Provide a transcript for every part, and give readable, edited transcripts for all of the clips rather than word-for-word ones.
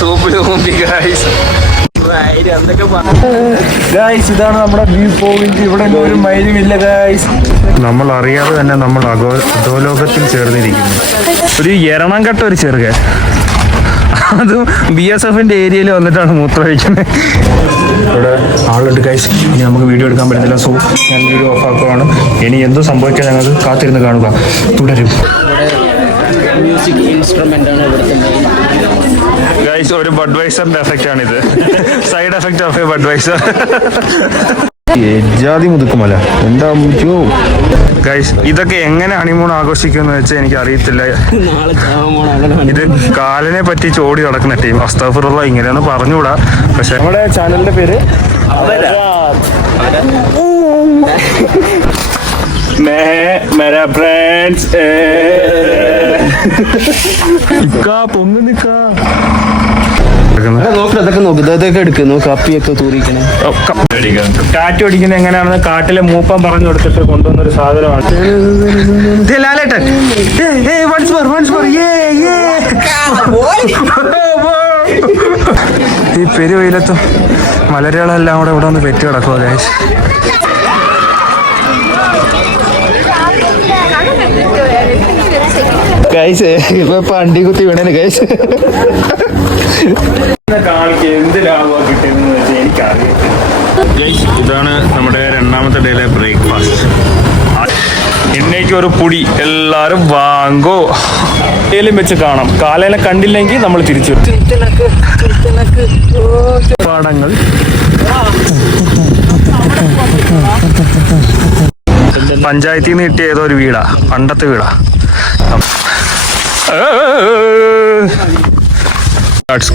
സൂപ്പിൽ നോക്കി ഗൈസ്. ഇതാണ് നമ്മുടെ വ്യൂ പോയിന്റ്. ഇവിടെ ഒരു മൈലും ഇല്ല ഗൈസ്. നമ്മൾ അറിയാതെ തന്നെ നമ്മൾ അധോലോകത്തിൽ ചേർന്നിരിക്കുന്നു. ഒരു എറണംകെട്ട ഒരു ചെറുകൻ, അതും BSFന്റെ ഏരിയയിൽ വന്നിട്ടാണ് മൂത്രമൊഴിക്കുന്നത്. ഇവിടെ ആളുണ്ട് ഗൈസ്. ഇനി നമുക്ക് വീഡിയോ എടുക്കാൻ പറ്റുന്നില്ല. സോ ഞാൻ വീഡിയോ ഓഫ് ആക്കുകയാണ്. ഇനി എന്ത് സംഭവിക്കാൻ ഞങ്ങൾക്ക് കാത്തിരുന്ന് കാണുക. തുടരും. മ്യൂസിക് ഇൻസ്ട്രുമെന്റ് ആണ് ഇവിടുത്തെ മെയിൻ ഗൈസ്. ഒരു ബഡ്വൈസറിന്റെ എഫക്റ്റ് ആണിത്. Side effect of A Budweiser. ജാതി മുതുക്കുമല എന്താ ഗൈസ്. ഇതൊക്കെ എങ്ങനെ ഹണിമൂൺ ആഘോഷിക്കുമെന്ന് വെച്ചാൽ എനിക്ക് അറിയത്തില്ല. ഇത് കാലിനെ പറ്റി ചോടി നടക്കുന്ന ടീം. അസ്തഗ്ഫിറുല്ലാഹ്, ഇങ്ങനെയൊന്നും പറഞ്ഞുകൂടാ. പക്ഷെ നമ്മുടെ ചാനലിന്റെ പേര് मेरा फ्रेंड्स പൊങ്ങി നിക്കാ. കാറ്റ് ഓടിക്കുന്നത് എങ്ങനെയാണെന്ന് കാട്ടിലെ മൂപ്പൻ പറഞ്ഞു കൊടുത്തിട്ട് കൊണ്ടുവന്നൊരു സാധനമാണ്. ഈ പെരുവെയിലത്തും മലരുകളെല്ലാം കൂടെ ഇവിടെ ഒന്ന് പെറ്റി കിടക്കുമോ ഗൈസ്. ഗൈസ് ഇപ്പൊ പണ്ടി കുത്തി വീണേന് ഗൈസ്. കാണിക്ക് എന്ത് ലാഭമാണ് കിട്ടിയതെന്ന് വെച്ചാൽ എനിക്കറിയാം ഗൈസ്. ഇതാണ് നമ്മുടെ രണ്ടാമത്തെ ഡേയിലെ ബ്രേക്ക്ഫാസ്റ്റ്. ഇന്നേക്ക് ഒരു പൊടി എല്ലാരും വാങ്ങോ. ഏലും വെച്ച് കാണാം. കാലേനെ കണ്ടില്ലെങ്കിൽ നമ്മൾ തിരിച്ചു പാടങ്ങൾ. പഞ്ചായത്തിൽ നിന്ന് കിട്ടിയ ഏതോ ഒരു വീടാ, പണ്ടത്തെ വീടാ.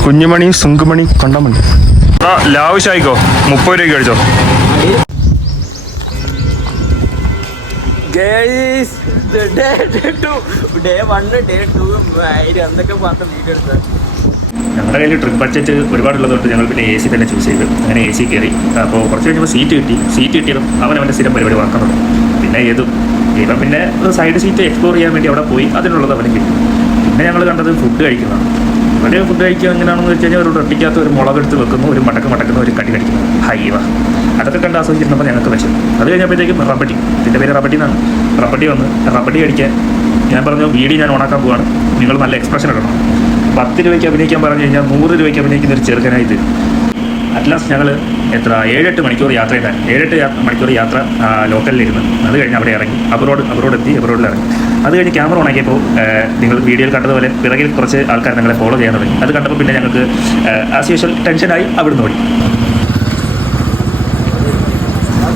കുഞ്ഞുമണി, സുങ്കുമണി, കണ്ടമണി. ലാവശ്യായിക്കോ. 30 രൂപയ്ക്ക് കഴിച്ചോ. ഞങ്ങളുടെ കയ്യിൽ ട്രിപ്പ് ബഡ്ജറ്റ് ഒരുപാടുള്ളതുകൊണ്ട് ഞങ്ങൾ പിന്നെ AC തന്നെ ചൂസ് ചെയ്തു. അങ്ങനെ AC കയറി. അപ്പോൾ കുറച്ച് കഴിഞ്ഞപ്പോൾ സീറ്റ് കിട്ടിയതും അവൻ്റെ സ്ഥിരം പരിപാടി വാക്കുന്നത്. പിന്നെ ഇവൻ പിന്നെ സൈഡ് സീറ്റ് എക്സ്പ്ലോർ ചെയ്യാൻ വേണ്ടി അവിടെ പോയി. അതിനുള്ളത് അവനും കിട്ടി. പിന്നെ ഞങ്ങൾ കണ്ടത് ഫുഡ് കഴിക്കുന്നതാണ്. ഇവര് ഫുഡ് കഴിക്കുക എങ്ങനെയാണെന്ന് വെച്ച് കഴിഞ്ഞാൽ ഒരു റൊട്ടിക്കകത്ത് ഒരു മുളകെടുത്ത് വെക്കുന്നു, ഒരു മടക്കുന്ന ഒരു കടി കടിക്കുന്നു. ഹൈവ അതൊക്കെ കണ്ട് ആസ്വദിച്ചിരുന്നപ്പോൾ ഞങ്ങൾക്ക് വിഷം. അത് കഴിഞ്ഞപ്പോഴത്തേക്കും റബ്ബട്ടി, ഇതിൻ്റെ പേര് റബ്ബട്ടി എന്നാണ്. റബ്ബട്ടി വന്ന് റബ്ബട്ടി കഴിക്കാൻ ഞാൻ പറഞ്ഞു വീഡിയോ ഞാൻ ഓണാക്കാൻ പോവാണ്, നിങ്ങൾ നല്ല എക്സ്പ്രഷൻ ഇടണം. 10 രൂപയ്ക്ക് അഭിനയിക്കാൻ പറഞ്ഞു കഴിഞ്ഞാൽ 100 രൂപയ്ക്ക് അഭിനയിക്കുന്ന ഒരു ചെറുക്കനായിട്ട് അറ്റ്ലാസ്റ്റ് ഞങ്ങൾ 7-8 മണിക്കൂർ യാത്ര ചെയ്താൽ 7-8 മണിക്കൂർ യാത്ര ലോക്കലിലിരുന്ന്. അത് കഴിഞ്ഞ് അവിടെ ഇറങ്ങി അബ്രോഡിൽ ഇറങ്ങി. അത് കഴിഞ്ഞ് ക്യാമറ ഓണാക്കിയപ്പോൾ നിങ്ങൾ വീഡിയോയിൽ കണ്ടതുപോലെ പിറകിൽ കുറച്ച് ആൾക്കാർ ഞങ്ങളെ ഫോളോ ചെയ്യാൻ തുടങ്ങി. അത് കണ്ടപ്പോൾ പിന്നെ ഞങ്ങൾക്ക് ആസ് യൂഷ്വൽ ടെൻഷനായി അവിടുന്ന് ഓടി.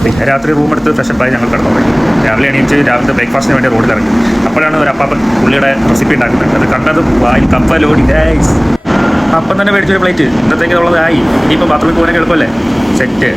പിന്നെ രാത്രി റൂം എടുത്ത് ഫ്രഷപ്പായി ഞങ്ങൾ കിടന്നു തുടങ്ങി. രാവിലെ എണീച്ച് രാവിലത്തെ ബ്രേക്ക്ഫാസ്റ്റിന് വേണ്ടി റോഡിൽ ഇറങ്ങി. അപ്പോഴാണ് ഒരു അപ്പാപ്പൻ പുള്ളിയുടെ റെസിപ്പി ഉണ്ടാക്കുന്നത്. അത് കണ്ടതും വായി കപ്പലോടി ഗൈസ്. അപ്പം തന്നെ മേടിച്ചൊരു പ്ലേറ്റ് ഇന്നത്തേക്ക് ഉള്ളതായി. ഇനിയിപ്പോൾ ബാത്റൂമിൽ പോകാനൊക്കെ എളുപ്പമല്ലേ. സെറ്റ്.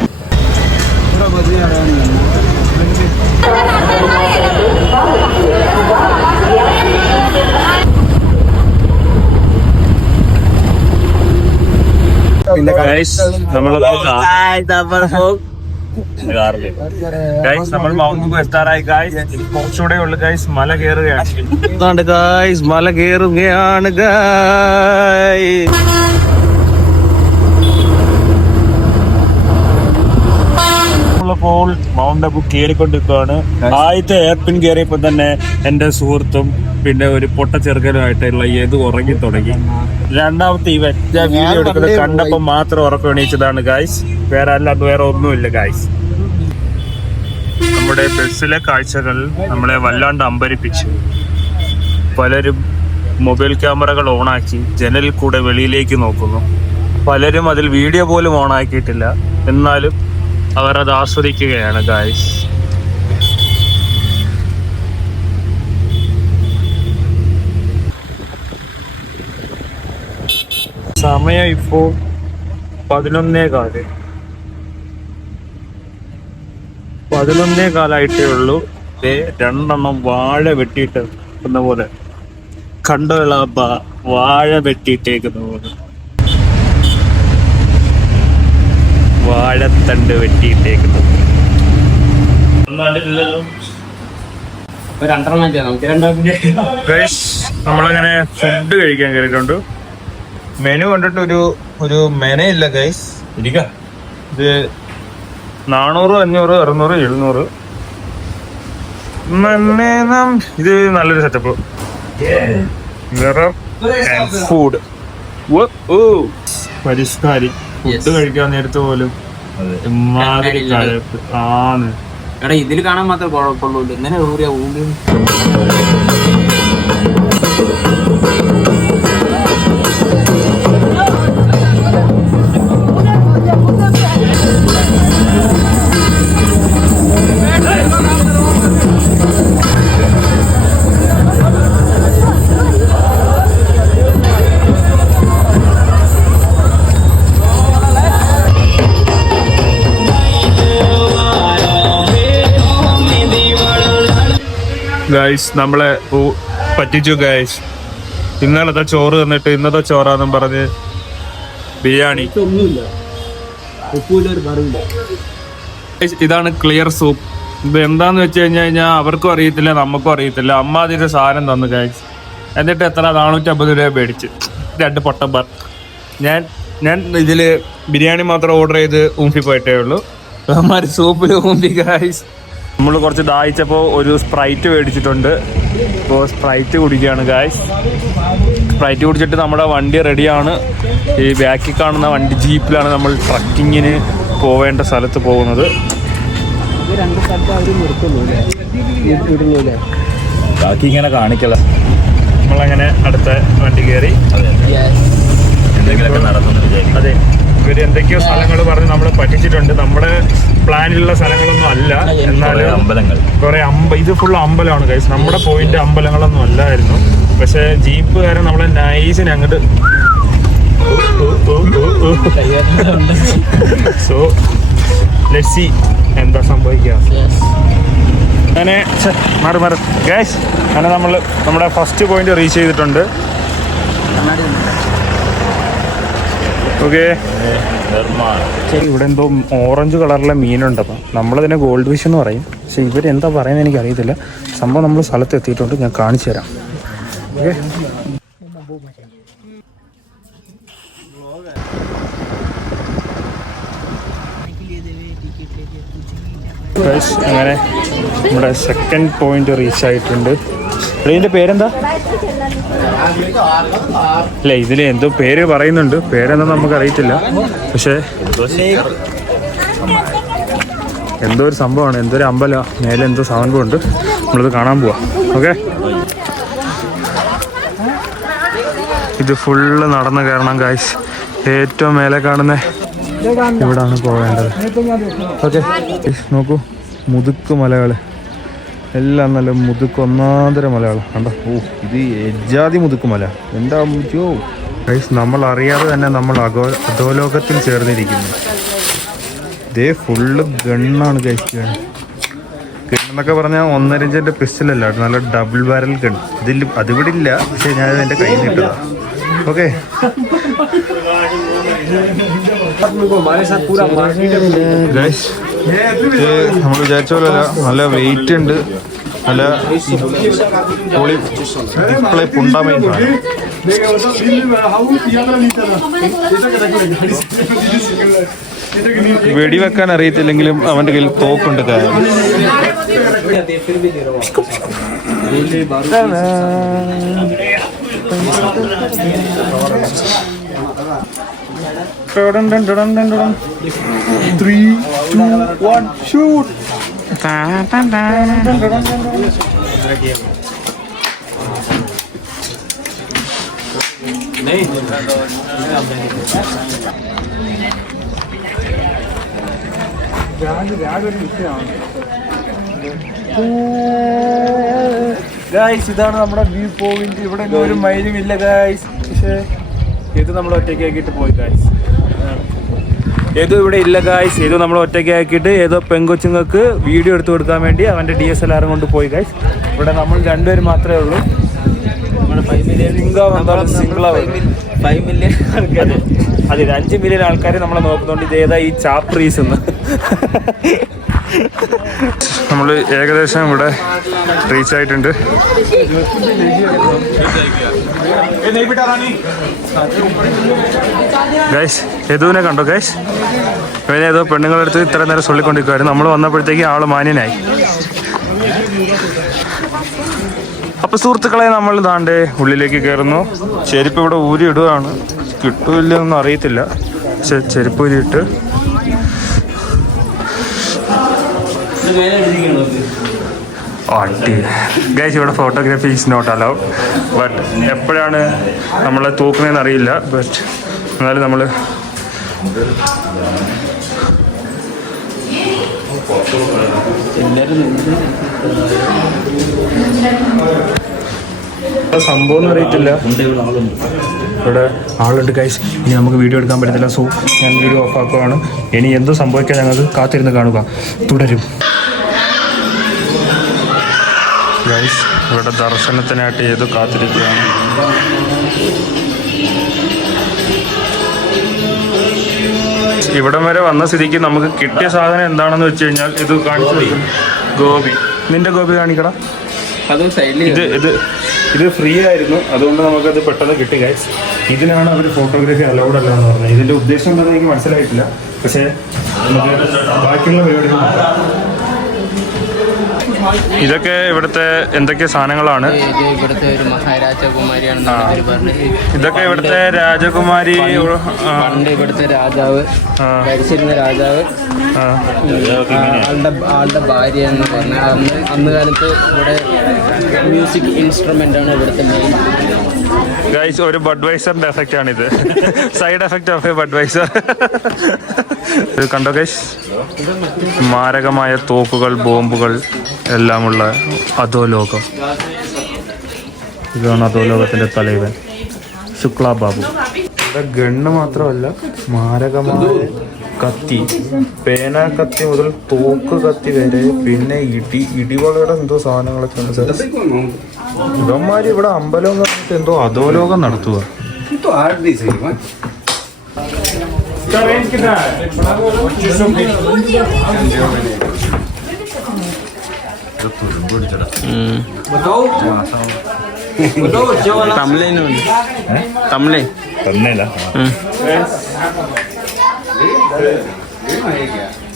നമ്മൾ മൗണ്ട് എത്താറായി ഗൈസ്. കുറച്ചുകൂടെ ഉള്ളു ഗൈസ്. മല കയറുകയാണ് ഗൈസ്. മല കയറുകയാണ് ഗൈസ്. മൗണ്ട് അബു കയറിക്കൊണ്ടിരിക്കുകയാണ്. ആദ്യത്തെ എയർപിൻ കയറിയപ്പോൾ തന്നെ എൻ്റെ സുഹൃത്തും പിന്നെ ഒരു പൊട്ട ചെറുക്കനുമായിട്ടുള്ള ഏത് ഉറങ്ങി തുടങ്ങി. രണ്ടാമത്തെ ഇവൻ വീഡിയോ എടുക്കുന്നത് കണ്ടപ്പോൾ മാത്രം ഉറക്കം എണീച്ചതാണ് ഗൈസ്. വേറെ ഒന്നുമില്ല ഗൈസ്. നമ്മുടെ ബസ്സിലെ കാഴ്ചകൾ നമ്മളെ വല്ലാണ്ട് അമ്പരിപ്പിച്ചു. പലരും മൊബൈൽ ക്യാമറകൾ ഓണാക്കി ജനലിൽ കൂടെ വെളിയിലേക്ക് നോക്കുന്നു. പലരും അതിൽ വീഡിയോ പോലും ഓണാക്കിയിട്ടില്ല. എന്നാലും അവർ അത് ആസ്വദിക്കുകയാണ് ഗൈസ്. സമയം ഇപ്പോൾ 11:15 ഉള്ളൂ. 2 വാഴ വെട്ടിയിട്ട് എന്ന പോലെ കണ്ടുള്ള വാഴ വെട്ടിയിട്ടേക്കുന്ന പോലെ വാഴത്തണ്ട് വെട്ടിയിട്ടേക്കുന്നു. നമ്മളങ്ങനെ ഫുഡ് കഴിക്കാൻ കയറിയിട്ടുണ്ട്. മെനു കണ്ടിട്ട് ഒരു മെനയില്ല ഗൈസ്. ഇരിക്ക. ഇത് 400, 500, 600, 700. ഇത് നല്ലൊരു സെറ്റപ്പ്. ഫുഡ് പരിഷ്കാരി. ഫുഡ് കഴിക്കാൻ നേരത്തെ പോലും ഇമ്മാതിരി കാലത്ത് ആണ്. എടാ ഇതിൽ കാണാൻ മാത്രമേ കുഴപ്പമുള്ളൂ. ഇങ്ങനെ ഊമ്പി ഗൈസ് നമ്മളെ പറ്റിച്ചു ഗൈസ്. ഇന്നലത്തെ ചോറ് തന്നിട്ട് ഇന്നത്തെ ചോറാന്നും പറഞ്ഞ് ബിരിയാണി. ഇതാണ് ക്ലിയർ സൂപ്പ്. ഇത് എന്താന്ന് വെച്ച് കഴിഞ്ഞാൽ അവർക്കും അറിയത്തില്ല, നമുക്കും അറിയത്തില്ല. അമ്മ അതിന്റെ സാധനം തന്നു ഗൈസ്. എന്നിട്ട് എത്ര 450 രൂപ മേടിച്ച് 2 പൊട്ടന്മാർ. ഞാൻ ഇതില് ബിരിയാണി മാത്രം ഓർഡർ ചെയ്ത് ഊമ്പി പോയിട്ടേ ഉള്ളൂ. അമ്മമാര് സൂപ്പിൽ ഊമ്പി ഗൈസ്. നമ്മൾ കുറച്ച് ദാഹിച്ചപ്പോൾ ഒരു സ്പ്രൈറ്റ് മേടിച്ചിട്ടുണ്ട്. ഇപ്പോൾ സ്പ്രൈറ്റ് കുടിക്കുകയാണ് ഗായ്സ്. സ്പ്രൈറ്റ് കുടിച്ചിട്ട് നമ്മുടെ വണ്ടി റെഡിയാണ്. ഈ ബാക്കിൽ കാണുന്ന വണ്ടി ജീപ്പിലാണ് നമ്മൾ ട്രക്കിങ്ങിന് പോവേണ്ട സ്ഥലത്ത് പോകുന്നത്. ബാക്കി ഇങ്ങനെ കാണിക്കല. നമ്മളങ്ങനെ അടുത്ത വണ്ടി കയറി. എന്തെങ്കിലുമൊക്കെ നടക്കുന്നു വിചാരിക്കും. അതെ, ഇവർ എന്തൊക്കെയോ സ്ഥലങ്ങൾ പറഞ്ഞ് നമ്മളെ പറ്റിച്ചിട്ടുണ്ട്. നമ്മുടെ പ്ലാനിലുള്ള സ്ഥലങ്ങളൊന്നും അല്ല. എന്നാലും അമ്പലങ്ങൾ കുറെ ഇത് ഫുൾ അമ്പലമാണ് ഗൈസ്. നമ്മുടെ പോയിന്റ് അമ്പലങ്ങളൊന്നും അല്ലായിരുന്നു. പക്ഷെ ജീപ്പുകാരൻ നമ്മളെ നൈസിന് അങ്ങോട്ട് സോ ലെറ്റ്സ് സീ എന്താ സംഭവിക്കുക. അങ്ങനെ മാറി ഗൈസ്. അങ്ങനെ നമ്മൾ നമ്മുടെ ഫസ്റ്റ് പോയിന്റ് റീച്ച് ചെയ്തിട്ടുണ്ട്. ഓക്കെ, ഇവിടെ എന്തോ ഓറഞ്ച് കളറിലെ മീനുണ്ട്. അപ്പം നമ്മളതിനെ ഗോൾഡ് ഫിഷ് എന്ന് പറയും. പക്ഷെ ഇവരെന്താ പറയുന്നത് എനിക്ക് അറിയത്തില്ല. സംഭവം നമ്മൾ സ്ഥലത്ത് എത്തിയിട്ടുണ്ട്. ഞാൻ കാണിച്ചു തരാം. ഓക്കെ, അങ്ങനെ നമ്മുടെ സെക്കൻഡ് പോയിന്റ് റീച്ച് ആയിട്ടുണ്ട്. ഇതിൻ്റെ പേരെന്താ? അല്ല, ഇതിൽ എന്തോ പേര് പറയുന്നുണ്ട്. പേരെന്താ നമുക്ക് അറിയത്തില്ല. പക്ഷേ എന്തോ ഒരു സംഭവമാണ്. എന്തോ ഒരു അമ്പല മേലെ എന്തോ സംഭവം ഉണ്ട്. നമ്മളിത് കാണാൻ പോവാം. ഓക്കെ, ഇത് ഫുള്ള് നടന്ന് കയറണം ഗായ്സ്. ഏറ്റവും മേലെ കാണുന്ന ഇവിടാണ് പോവേണ്ടത്. ഓക്കെ, നോക്കൂ, മുതുക്ക് മലകൾ എല്ലാം നല്ല മുതുക്ക്, ഒന്നാന്തര മലയാളം കണ്ടോ. ഇത് എജാതി മുതുക്ക് മല. എന്താ ഗൈസ്, നമ്മൾ അറിയാതെ തന്നെ നമ്മൾ അധോലോകത്തിൽ ചേർന്നിരിക്കുന്നു. ഇതേ ഫുള്ള് ഗണ്ണാണ് ഗൈസ്. ഗണ്ണെന്നൊക്കെ പറഞ്ഞാൽ 1.5 ഇഞ്ചിൻ്റെ പിസ്റ്റലല്ല, നല്ല ഡബിൾ ബാരൽ ഗൺ. അതിവിടെ ഇല്ല, പക്ഷേ ഞാനത് എൻ്റെ കയ്യിൽ നിന്ന് ഇട്ടതാണ്. ഓക്കെ, ഗൈസ് നമ്മൾ വിചാരിച്ച പോലെ അല്ല, നല്ല വെയിറ്റ് ഉണ്ട്. നല്ല പൊളി ഡിസ്പ്ലേ ഫുണ്ടമെന്റ് ആണ്. വെടിവെക്കാൻ അറിയത്തില്ലെങ്കിലും അവന്റെ കയ്യിൽ തോക്കുണ്ട്. ഗായ്സ്, ഇതാണ് നമ്മുടെ വ്യൂ പോയിന്റ്. ഇവിടെ ഒരു മൈലും ഇല്ല ഗായ്സ്. പക്ഷേ ഇത് നമ്മൾ ഒറ്റയ്ക്കാക്കിയിട്ട് പോയി ഗായ്സ്. ഏതോ ഇവിടെ ഇല്ല ഗായ്സ്. ഏതോ നമ്മൾ ഒറ്റയ്ക്കാക്കിയിട്ട് ഏതോ പെങ്കൊച്ചുങ്ങൾക്ക് വീഡിയോ എടുത്തു കൊടുക്കാൻ വേണ്ടി അവൻ്റെ DSLR കൊണ്ട് പോയി ഗായ്സ്. ഇവിടെ നമ്മൾ 2 പേര് മാത്രമേ ഉള്ളൂ. 5 മില്യൺ അതെ, 5 മില്യൺ ആൾക്കാർ നമ്മളെ നോക്കുന്നുണ്ട്. ഇത് ഏതാ ഈ ചാപ്രീസ് എന്ന്. നമ്മൾ ഏകദേശം ഇവിടെ റീച്ച് ആയിട്ടുണ്ട്. ഗൈസ് യദുവിനെ കണ്ടോ ഗൈസ്? ഇവനെ ഏതോ പെണ്ണുങ്ങളെടുത്ത് ഇത്ര നേരം ചൊല്ലിക്കൊണ്ടിരിക്കുവായിരുന്നു. നമ്മൾ വന്നപ്പോഴത്തേക്ക് ആള് മാന്യനായി. അപ്പൊ സുഹൃത്തുക്കളെ, നമ്മൾ താണ്ടേ ഉള്ളിലേക്ക് കയറുന്നു. ചെരുപ്പ് ഇവിടെ ഊരി ഇടുകയാണ്. കിട്ടൂല്ലെന്നൊന്നും അറിയത്തില്ല, പക്ഷെ ചെരുപ്പ് ഊരിയിട്ട് ഗൈസ് ഇവിടെ photography is not allowed. But എപ്പോഴാണ് നമ്മളെ തൂക്കുന്നതെന്ന് അറിയില്ല. ബട്ട് എന്നാലും നമ്മൾ സംഭവം ഒന്നും അറിയത്തില്ല. ഇവിടെ ആളുണ്ട് ഗൈസ്. ഇനി നമുക്ക് വീഡിയോ എടുക്കാൻ പറ്റത്തില്ല. സോ ഞാൻ വീഡിയോ ഓഫ് ആക്കുകയാണ്. ഇനി എന്ത് സംഭവിക്കാൻ ഞങ്ങൾക്ക് കാത്തിരുന്ന് കാണുക. തുടരും ഗൈസ്. ഇവിടെ ദർശനത്തിനായിട്ട് ഏത് കാത്തിരിക്കുകയാണ്. ഇവിടം വരെ വന്ന സ്ഥിതിക്ക് നമുക്ക് കിട്ടിയ സാധനം എന്താണെന്ന് വെച്ച് കഴിഞ്ഞാൽ ഇത് കാണിച്ചു. ഗോപി, നിന്റെ ഗോപി കാണിക്കടാ. ഇത് ഫ്രീ ആയിരുന്നു, അതുകൊണ്ട് നമുക്കത് പെട്ടെന്ന് കിട്ടി ഗൈസ്. ഇതിനാണ് അവർ ഫോട്ടോഗ്രാഫി അലൗഡ് അല്ല എന്ന് പറഞ്ഞത്. ഇതിൻ്റെ ഉദ്ദേശം എന്താണെന്ന് എനിക്ക് മനസ്സിലായിട്ടില്ല. പക്ഷേ നമുക്ക് ബാക്കിയുള്ള പരിപാടികൾ ഇതൊക്കെ ഇവിടുത്തെ എന്തൊക്കെ സാധനങ്ങളാണ്? ഇവിടുത്തെ ഒരു മഹാരാജകുമാരിയാണ്. ഇതൊക്കെ ഇവിടുത്തെ രാജകുമാരി. പണ്ട് ഇവിടുത്തെ രാജാവ് ഭരിച്ചിരുന്ന രാജാവ് ആളുടെ ഭാര്യ എന്ന് പറഞ്ഞാൽ അന്ന് കാലത്ത് ഇവിടെ മ്യൂസിക് ഇൻസ്ട്രുമെന്റ് ആണ് ഇവിടുത്തെ മെയിൻ. ഗൈസ്, ഒരു ബഡ്വൈസറിന്റെ എഫക്റ്റ് ആണിത്. Side effect of A Budweiser. ഇത് കണ്ടോ ഗൈസ്? മാരകമായ തോക്കുകൾ, ബോംബുകൾ എല്ലാമുള്ള അധോലോകം. ഇതാണ് അധോലോകത്തിന്റെ തലവൻ ശുക്ല ബാബു. ഇവിടെ ഗണ്ണ് മാത്രമല്ല, മാരകമായ കത്തി, പേന കത്തി മുതൽ തോക്ക് കത്തി വരെ, പിന്നെ ഇടിവളയുടെ എന്തോ സാധനങ്ങളൊക്കെ ഉണ്ട് സാർ. ഇവന്മാര് ഇവിടെ അമ്പലം പറഞ്ഞിട്ട് എന്തോ അധോലോകം നടത്തുക.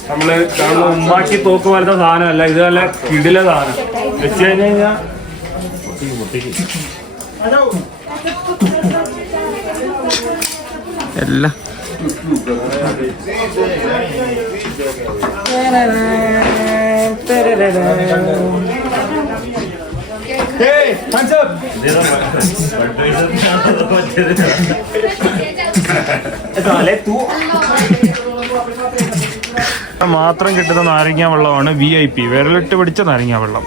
നമ്മള് കാണുന്ന ഉമ്മാക്കി തോക്ക് പോലത്തെ സാധനമല്ല, ഇത് നല്ല കിടില സാധനം. വെച്ച് കഴിഞ്ഞാൽ എല്ലാം മാത്രം കിട്ടുന്ന നാരങ്ങ വെള്ളമാണ് VIP, വിരലിട്ട് പിടിച്ച നാരങ്ങ വെള്ളം.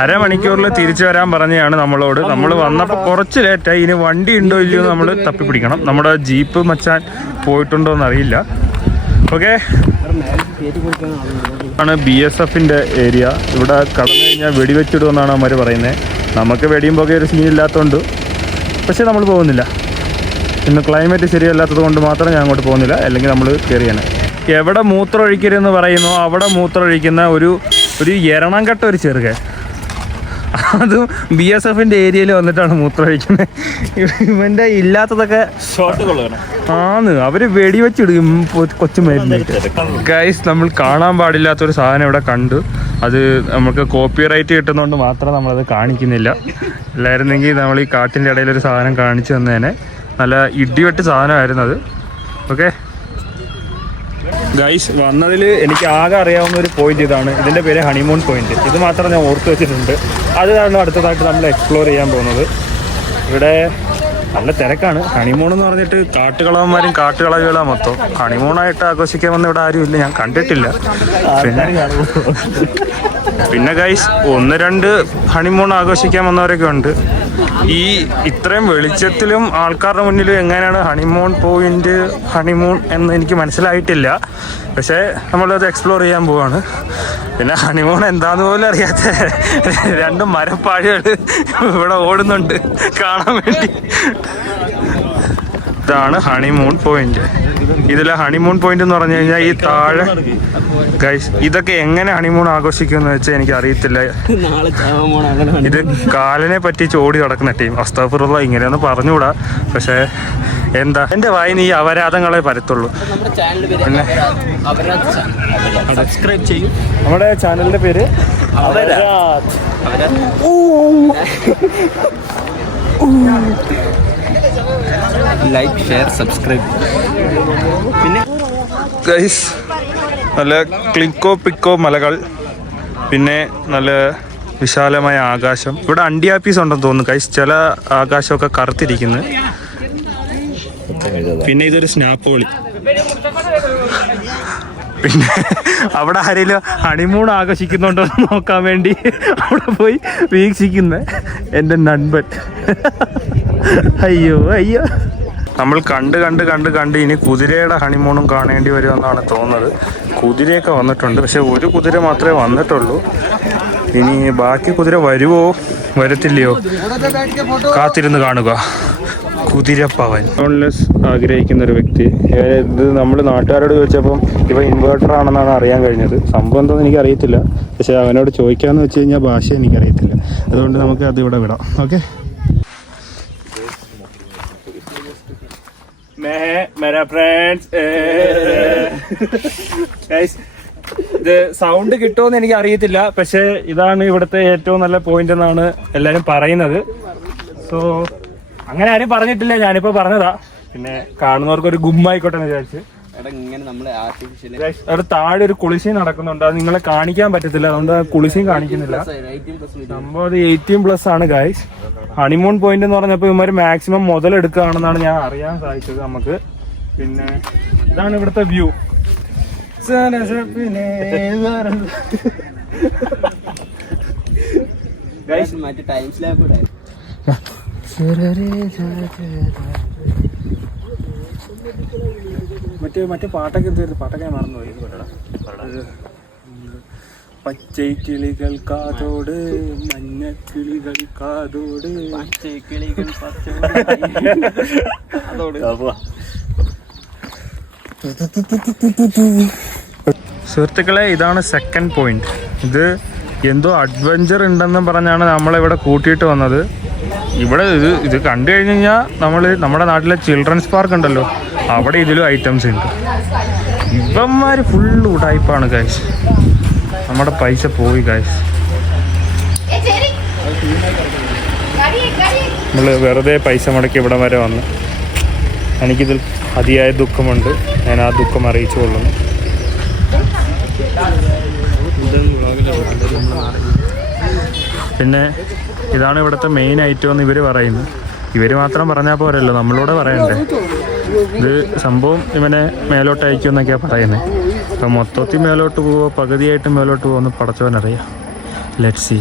അരമണിക്കൂറിൽ തിരിച്ചു വരാൻ പറഞ്ഞതാണ് നമ്മളോട്. നമ്മൾ വന്നപ്പോൾ കുറച്ച് ലേറ്റായി. ഇനി വണ്ടി ഉണ്ടോ ഇല്ലയോ നമ്മൾ തപ്പിപ്പിടിക്കണം. നമ്മുടെ ജീപ്പ് മച്ചാൻ പോയിട്ടുണ്ടോ എന്നറിയില്ല. ഓക്കെ, ആണ് BSFന്റെ ഏരിയ. ഇവിടെ കടന്നു കഴിഞ്ഞാൽ വെടിവെച്ചിടുമെന്നാണ് അവന്മാർ പറയുന്നത്. നമുക്ക് വെടിയുമ്പോൾ ഒരു സീനില്ലാത്തതുകൊണ്ട് പക്ഷേ നമ്മൾ പോകുന്നില്ല. ഇന്ന് ക്ലൈമറ്റ് ശരിയല്ലാത്തത് കൊണ്ട് മാത്രം ഞാൻ അങ്ങോട്ട് പോകുന്നില്ല, അല്ലെങ്കിൽ നമ്മൾ കയറിയാണ്. എവിടെ മൂത്രം ഒഴിക്കരുതെന്ന് പറയുന്നു അവിടെ മൂത്രം ഒഴിക്കുന്ന ഒരു എരണം കെട്ട ഒരു ചെറുകൻ, അതും BSFന്റെ ഏരിയയിൽ വന്നിട്ടാണ് മൂത്രം ഒഴിക്കുന്നത്. ഇവൻ്റെ ഇല്ലാത്തതൊക്കെ ആന്ന് അവര് വെടിവെച്ചിടും കൊച്ചുമരുന്നായിട്ട്. ഗൈസ്, നമ്മൾ കാണാൻ പാടില്ലാത്തൊരു സാധനം ഇവിടെ കണ്ടു. അത് നമുക്ക് കോപ്പിറൈറ്റ് കിട്ടുന്നതുകൊണ്ട് മാത്രം നമ്മളത് കാണിക്കുന്നില്ല. അല്ലായിരുന്നെങ്കിൽ നമ്മൾ ഈ കാട്ടിൻ്റെ ഇടയിലൊരു സാധനം കാണിച്ചു തന്നേനെ. നല്ല ഇടിവെട്ട് സാധനമായിരുന്നു അത്. ഓക്കെ ഗൈസ്, വന്നതിൽ എനിക്ക് ആകെ അറിയാവുന്ന ഒരു പോയിന്റ് ഇതാണ്. ഇതിൻ്റെ പേര് ഹണിമൂൺ പോയിന്റ്. ഇത് മാത്രം ഞാൻ ഓർത്ത് വെച്ചിട്ടുണ്ട്. അതാണ് അടുത്തതായിട്ട് നമ്മൾ എക്സ്പ്ലോർ ചെയ്യാൻ പോകുന്നത്. ഇവിടെ നല്ല തിരക്കാണ്. ഹണിമൂൺ എന്ന് പറഞ്ഞിട്ട് കാട്ടുകളവന്മാരും കാട്ടുകളവികളാണ് മൊത്തം. ഹണിമൂണായിട്ട് ആഘോഷിക്കാൻ വന്ന ഇവിടെ ആരും ഇല്ല, ഞാൻ കണ്ടിട്ടില്ല. പിന്നെ ഗൈസ്, 1-2 ഹണിമൂൺ ആഘോഷിക്കാൻ വന്നവരൊക്കെ ഉണ്ട്. ഈ ഇത്രയും വെളിച്ചത്തിലും ആൾക്കാരുടെ മുന്നിലും എങ്ങനെയാണ് ഹണിമൂൺ എന്ന് എനിക്ക് മനസ്സിലായിട്ടില്ല. പക്ഷേ നമ്മളത് എക്സ്പ്ലോർ ചെയ്യാൻ പോവാണ്. പിന്നെ ഹണിമൂൺ എന്താന്ന് പോലും അറിയാത്ത 2 മരപ്പാഴികൾ ഇവിടെ ഓടുന്നുണ്ട് കാണാൻ വേണ്ടി. ഇതാണ് ഹണിമൂൺ പോയിന്റ്. ഇതിലെ ഹണിമൂൺ പോയിന്റ് എന്ന് പറഞ്ഞു കഴിഞ്ഞാൽ ഈ താഴെ ഗൈസ് ഇതൊക്കെ എങ്ങനെ ഹണിമൂൺ ആഘോഷിക്കുമെന്ന് വെച്ചാൽ എനിക്ക് അറിയത്തില്ല. ഇത് കാലിനെ പറ്റി ചോടി കിടക്കുന്ന ടീം അസ്തഗ്ഫിറുല്ലാ ഇങ്ങനെയൊന്നും പറഞ്ഞുകൂടാ. പക്ഷേ എന്താ എൻ്റെ വായിന് ഈ അപരാധങ്ങളെ പരത്തുള്ളൂ. പിന്നെ സബ്സ്ക്രൈബ് ചെയ്യും. നമ്മുടെ ചാനലിന്റെ പേര് ലൈക്ക് ഷെയർ സബ്സ്ക്രൈബ്. പിന്നെ ഗൈസ് നല്ല ക്ലിക്കോ പിക്കോ മലകൾ, പിന്നെ നല്ല വിശാലമായ ആകാശം. ഇവിടെ അണ്ടിയാപ്പീസ് ഉണ്ടെന്ന് തോന്നുന്നു ഗൈസ്. ചില ആകാശമൊക്കെ കറുത്തിരിക്കുന്നു. പിന്നെ ഇതൊരു സ്നാപ്പോളി. പിന്നെ അവിടെ ആരെങ്കിലും ഹണിമൂൺ ആഘോഷിക്കുന്നുണ്ടോ എന്ന് നോക്കാൻ വേണ്ടി അവിടെ പോയി വീക്ഷിക്കുന്ന എൻ്റെ നൻപൻ. അയ്യോ അയ്യോ. നമ്മൾ കണ്ട് ഇനി കുതിരയുടെ ഹണിമൂണും കാണേണ്ടി വരുമെന്നാണ് തോന്നുന്നത്. കുതിരയൊക്കെ വന്നിട്ടുണ്ട്, പക്ഷെ ഒരു കുതിര മാത്രമേ വന്നിട്ടുള്ളൂ. ഇനി ബാക്കി കുതിര വരുമോ വരത്തില്ലയോ കാത്തിരുന്ന് കാണുക. കുതിരപ്പവൻ ഓൺലെസ് ആഗ്രഹിക്കുന്ന ഒരു വ്യക്തി. ഇത് നമ്മൾ നാട്ടുകാരോട് ചോദിച്ചപ്പം ഇവ ഇൻവേർട്ടർ ആണെന്നാണ് അറിയാൻ കഴിഞ്ഞത്. സംഭവം എന്താണെന്ന് എനിക്ക് അറിയത്തില്ല, പക്ഷെ അവനോട് ചോദിക്കാമെന്ന് വെച്ച് കഴിഞ്ഞാൽ ഭാഷ എനിക്കറിയത്തില്ല. അതുകൊണ്ട് നമുക്ക് അത് ഇവിടെ വിടാം. ഓക്കെ. ഇത് സൗണ്ട് കിട്ടുമെന്ന് എനിക്ക് അറിയത്തില്ല, പക്ഷെ ഇതാണ് ഇവിടുത്തെ ഏറ്റവും നല്ല പോയിന്റ് എന്നാണ് എല്ലാരും പറയുന്നത്. സോ അങ്ങനെ ആരും പറഞ്ഞിട്ടില്ല, ഞാനിപ്പോ പറഞ്ഞതാ. പിന്നെ കാണുന്നവർക്ക് ഒരു ഗുമ്മായിക്കോട്ടെ എന്ന് വിചാരിച്ച്. അവിടെ താഴെ ഒരു കുളിസീൻ നടക്കുന്നുണ്ട്, അത് നിങ്ങളെ കാണിക്കാൻ പറ്റത്തില്ല, അതുകൊണ്ട് കുളിസീൻ കാണിക്കുന്നില്ല. സംഭവം അത് 18+ ആണ് ഗൈസ്. ഹണിമൂൺ പോയിന്റ് എന്ന് പറഞ്ഞപ്പോൾ ഇവന്മാര് മാക്സിമം മുതലെടുക്കുകയാണെന്നാണ് ഞാൻ അറിയാൻ സാധിച്ചത് നമുക്ക്. പിന്നെ ഇതാണ് ഇവിടുത്തെ വ്യൂ. മറ്റേ പാട്ടൊക്കെ എന്തായിരുന്നു? പാട്ടൊക്കെ മറന്നുപോയി. പച്ചക്കിളികൾ കാതോട് മഞ്ഞക്കിളികൾ കാതോട് പച്ചക്കിളികൾ സുഹൃത്തുക്കളെ, ഇതാണ് സെക്കൻഡ് പോയിന്റ്. ഇത് എന്തോ അഡ്വഞ്ചർ ഉണ്ടെന്ന് പറഞ്ഞാണ് നമ്മളിവിടെ കൂട്ടിയിട്ട് വന്നത്. ഇവിടെ ഇത് കണ്ടു കഴിഞ്ഞ് കഴിഞ്ഞാൽ നമ്മുടെ നാട്ടിലെ ചിൽഡ്രൻസ് പാർക്ക് ഉണ്ടല്ലോ, അവിടെ ഇതിലും ഐറ്റംസ് ഉണ്ട്. ഇവന്മാർ ഫുള്ള് ഉടായ്പാണ് ഗൈസ്. നമ്മുടെ പൈസ പോയി ഗൈസ്. നമ്മൾ വെറുതെ പൈസ മുടക്കി ഇവിടെ വരെ വന്ന് എനിക്കിതിൽ അതിയായ ദുഃഖമുണ്ട്. ഞാൻ ആ ദുഃഖം അറിയിച്ചു കൊള്ളുന്നു. പിന്നെ ഇതാണ് ഇവിടുത്തെ മെയിൻ ഐറ്റം എന്ന് ഇവർ പറയുന്നത്. ഇവർ മാത്രം പറഞ്ഞാൽ പോരല്ലോ, നമ്മളൂടെ പറയണ്ടേ. ഇത് സംഭവം ഇവനെ മേലോട്ട് അയക്കുമെന്നൊക്കെയാണ് പറയുന്നത്. അപ്പം മൊത്തത്തിൽ മേലോട്ട് പോവോ പകുതിയായിട്ട് മേലോട്ട് പോകുമെന്ന് പടച്ചവനറിയാം. Let's see.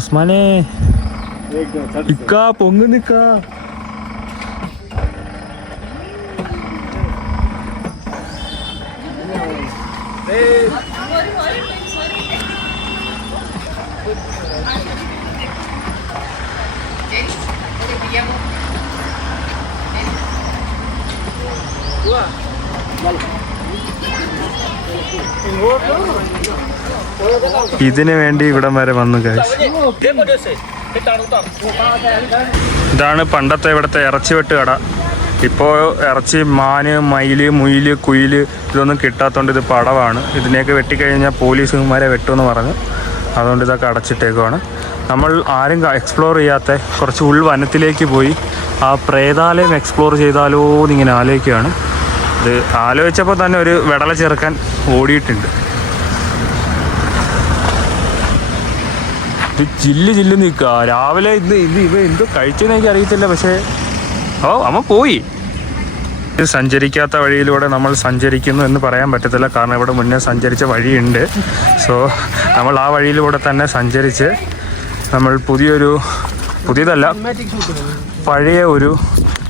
ഉസ്മാനെ ഇക്കാ പൊങ്ങ് നിക്കാ. ഇതിനു വേണ്ടി ഇവിടം വരെ വന്നു ഗൈസ്. ഇതാണ് പണ്ടത്തെ ഇവിടുത്തെ ഇറച്ചി വെട്ട് കട. ഇപ്പോൾ ഇറച്ചി മാന്, മയില്, മുയില്, കുയില് ഇതൊന്നും കിട്ടാത്തതുകൊണ്ട് ഇത് പടവാണ്. ഇതിനെയൊക്കെ വെട്ടിക്കഴിഞ്ഞാൽ പോലീസുമാരെ വെട്ടുമെന്ന് പറഞ്ഞു, അതുകൊണ്ട് ഇതൊക്കെ അടച്ചിട്ടേക്കുവാണ്. നമ്മൾ ആരും എക്സ്പ്ലോർ ചെയ്യാത്ത കുറച്ച് ഉൾവനത്തിലേക്ക് പോയി ആ പ്രേതാലയം എക്സ്പ്ലോർ ചെയ്താലോ എന്നിങ്ങനെ ആലോചിക്കുകയാണ്. ഇത് ആലോചിച്ചപ്പോൾ തന്നെ ഒരു വെടല ചെറുക്കാൻ ഓടിയിട്ടുണ്ട്. ഇത് ജില്ല് നിൽക്കുക. രാവിലെ ഇവ എന്തോ കഴിച്ചെന്ന് എനിക്ക് അറിയത്തില്ല, പക്ഷേ അവൻ പോയി. ഇത് സഞ്ചരിക്കാത്ത വഴിയിലൂടെ നമ്മൾ സഞ്ചരിക്കുന്നു എന്ന് പറയാൻ പറ്റത്തില്ല, കാരണം ഇവിടെ മുന്നേ സഞ്ചരിച്ച വഴിയുണ്ട്. സോ നമ്മൾ ആ വഴിയിലൂടെ തന്നെ സഞ്ചരിച്ച് നമ്മൾ പുതിയതല്ല പഴയ ഒരു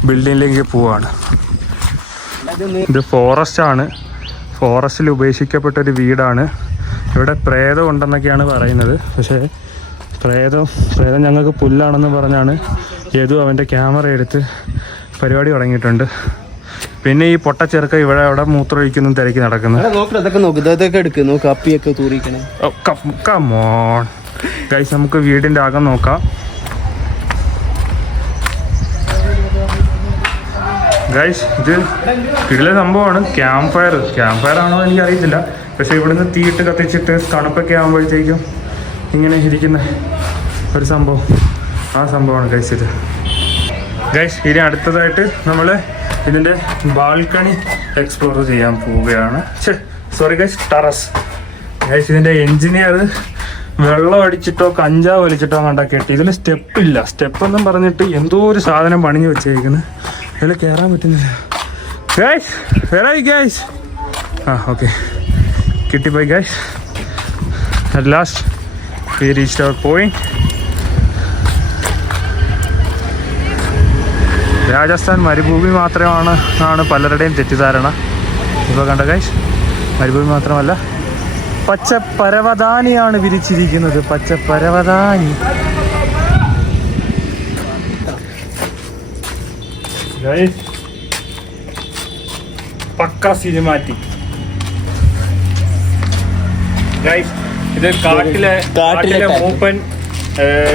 ബിൽഡിങ്ങിലേക്ക് പോവാണ്. ഇത് ഫോറസ്റ്റാണ്. ഫോറസ്റ്റിൽ ഉപേക്ഷിക്കപ്പെട്ടൊരു വീടാണ്. ഇവിടെ പ്രേതം ഉണ്ടെന്നൊക്കെയാണ് പറയുന്നത്, പക്ഷേ പ്രേതം ഞങ്ങൾക്ക് പുല്ലാണെന്ന് പറഞ്ഞാണ് യദു അവൻ്റെ ക്യാമറ എടുത്ത് പരിപാടി തുടങ്ങിയിട്ടുണ്ട്. പിന്നെ ഈ പൊട്ടച്ചെറുക്ക ഇവിടെ അവിടെ മൂത്രമൊഴിക്കുന്നു തിരക്കി നടക്കുന്നത്. അതൊക്കെ നോക്ക്, ഇതൊക്കെ എടുക്ക്, നോക്ക് അപ്പിയൊക്കെ തൂറിക്കണേ. കമോൺ ഗൈസ്, നമുക്ക് വീടിൻ്റെ അകം നോക്കാം. ഗൈസ് ഇത് കിടില സംഭവമാണ്. ക്യാമ്പ് ഫയർ ആണോ എനിക്ക് അറിയത്തില്ല. പക്ഷെ ഇവിടുന്ന് തീയിട്ട് കത്തിച്ചിട്ട് തണുപ്പൊക്കെ ആകുമ്പോഴത്തേക്കും ഇങ്ങനെ ഇരിക്കുന്ന ഒരു സംഭവം, ആ സംഭവമാണ് ഗൈസ് ഇത്. ഗൈസ് ഇനി അടുത്തതായിട്ട് നമ്മൾ ഇതിൻ്റെ ബാൽക്കണി എക്സ്പ്ലോർ ചെയ്യാൻ പോവുകയാണ്. Sorry guys, terrace. ഗൈസ് ഇതിൻ്റെ എൻജിനീയർ വെള്ളം അടിച്ചിട്ടോ കഞ്ചാവ് വലിച്ചിട്ടോ കണ്ടാ കെട്ടി. ഇതിൽ സ്റ്റെപ്പില്ല. സ്റ്റെപ്പെന്നും പറഞ്ഞിട്ട് എന്തോ ഒരു സാധനം പണിഞ്ഞ് വെച്ചേക്കുന്നത്. ഇതിൽ കയറാൻ പറ്റുന്നില്ല. ഗൈസ് വേറെ ഗൈസ്. ഓക്കെ, കിട്ടിപ്പോയി guys. At last we reached our point. Rajasthan മരുഭൂമി മാത്രമാണ് പലരുടെയും തെറ്റിദ്ധാരണ. ഇപ്പോൾ കണ്ട ഗൈസ്, മരുഭൂമി മാത്രമല്ല, പച്ച പരവതാനിയാണ് വിരിച്ചിരിക്കുന്നത്. പച്ച പരവതാനി. പക്ക സിനിമാറ്റിക് ഗൈസ്. ഇത് കാട്ടിലെ മൂപ്പൻ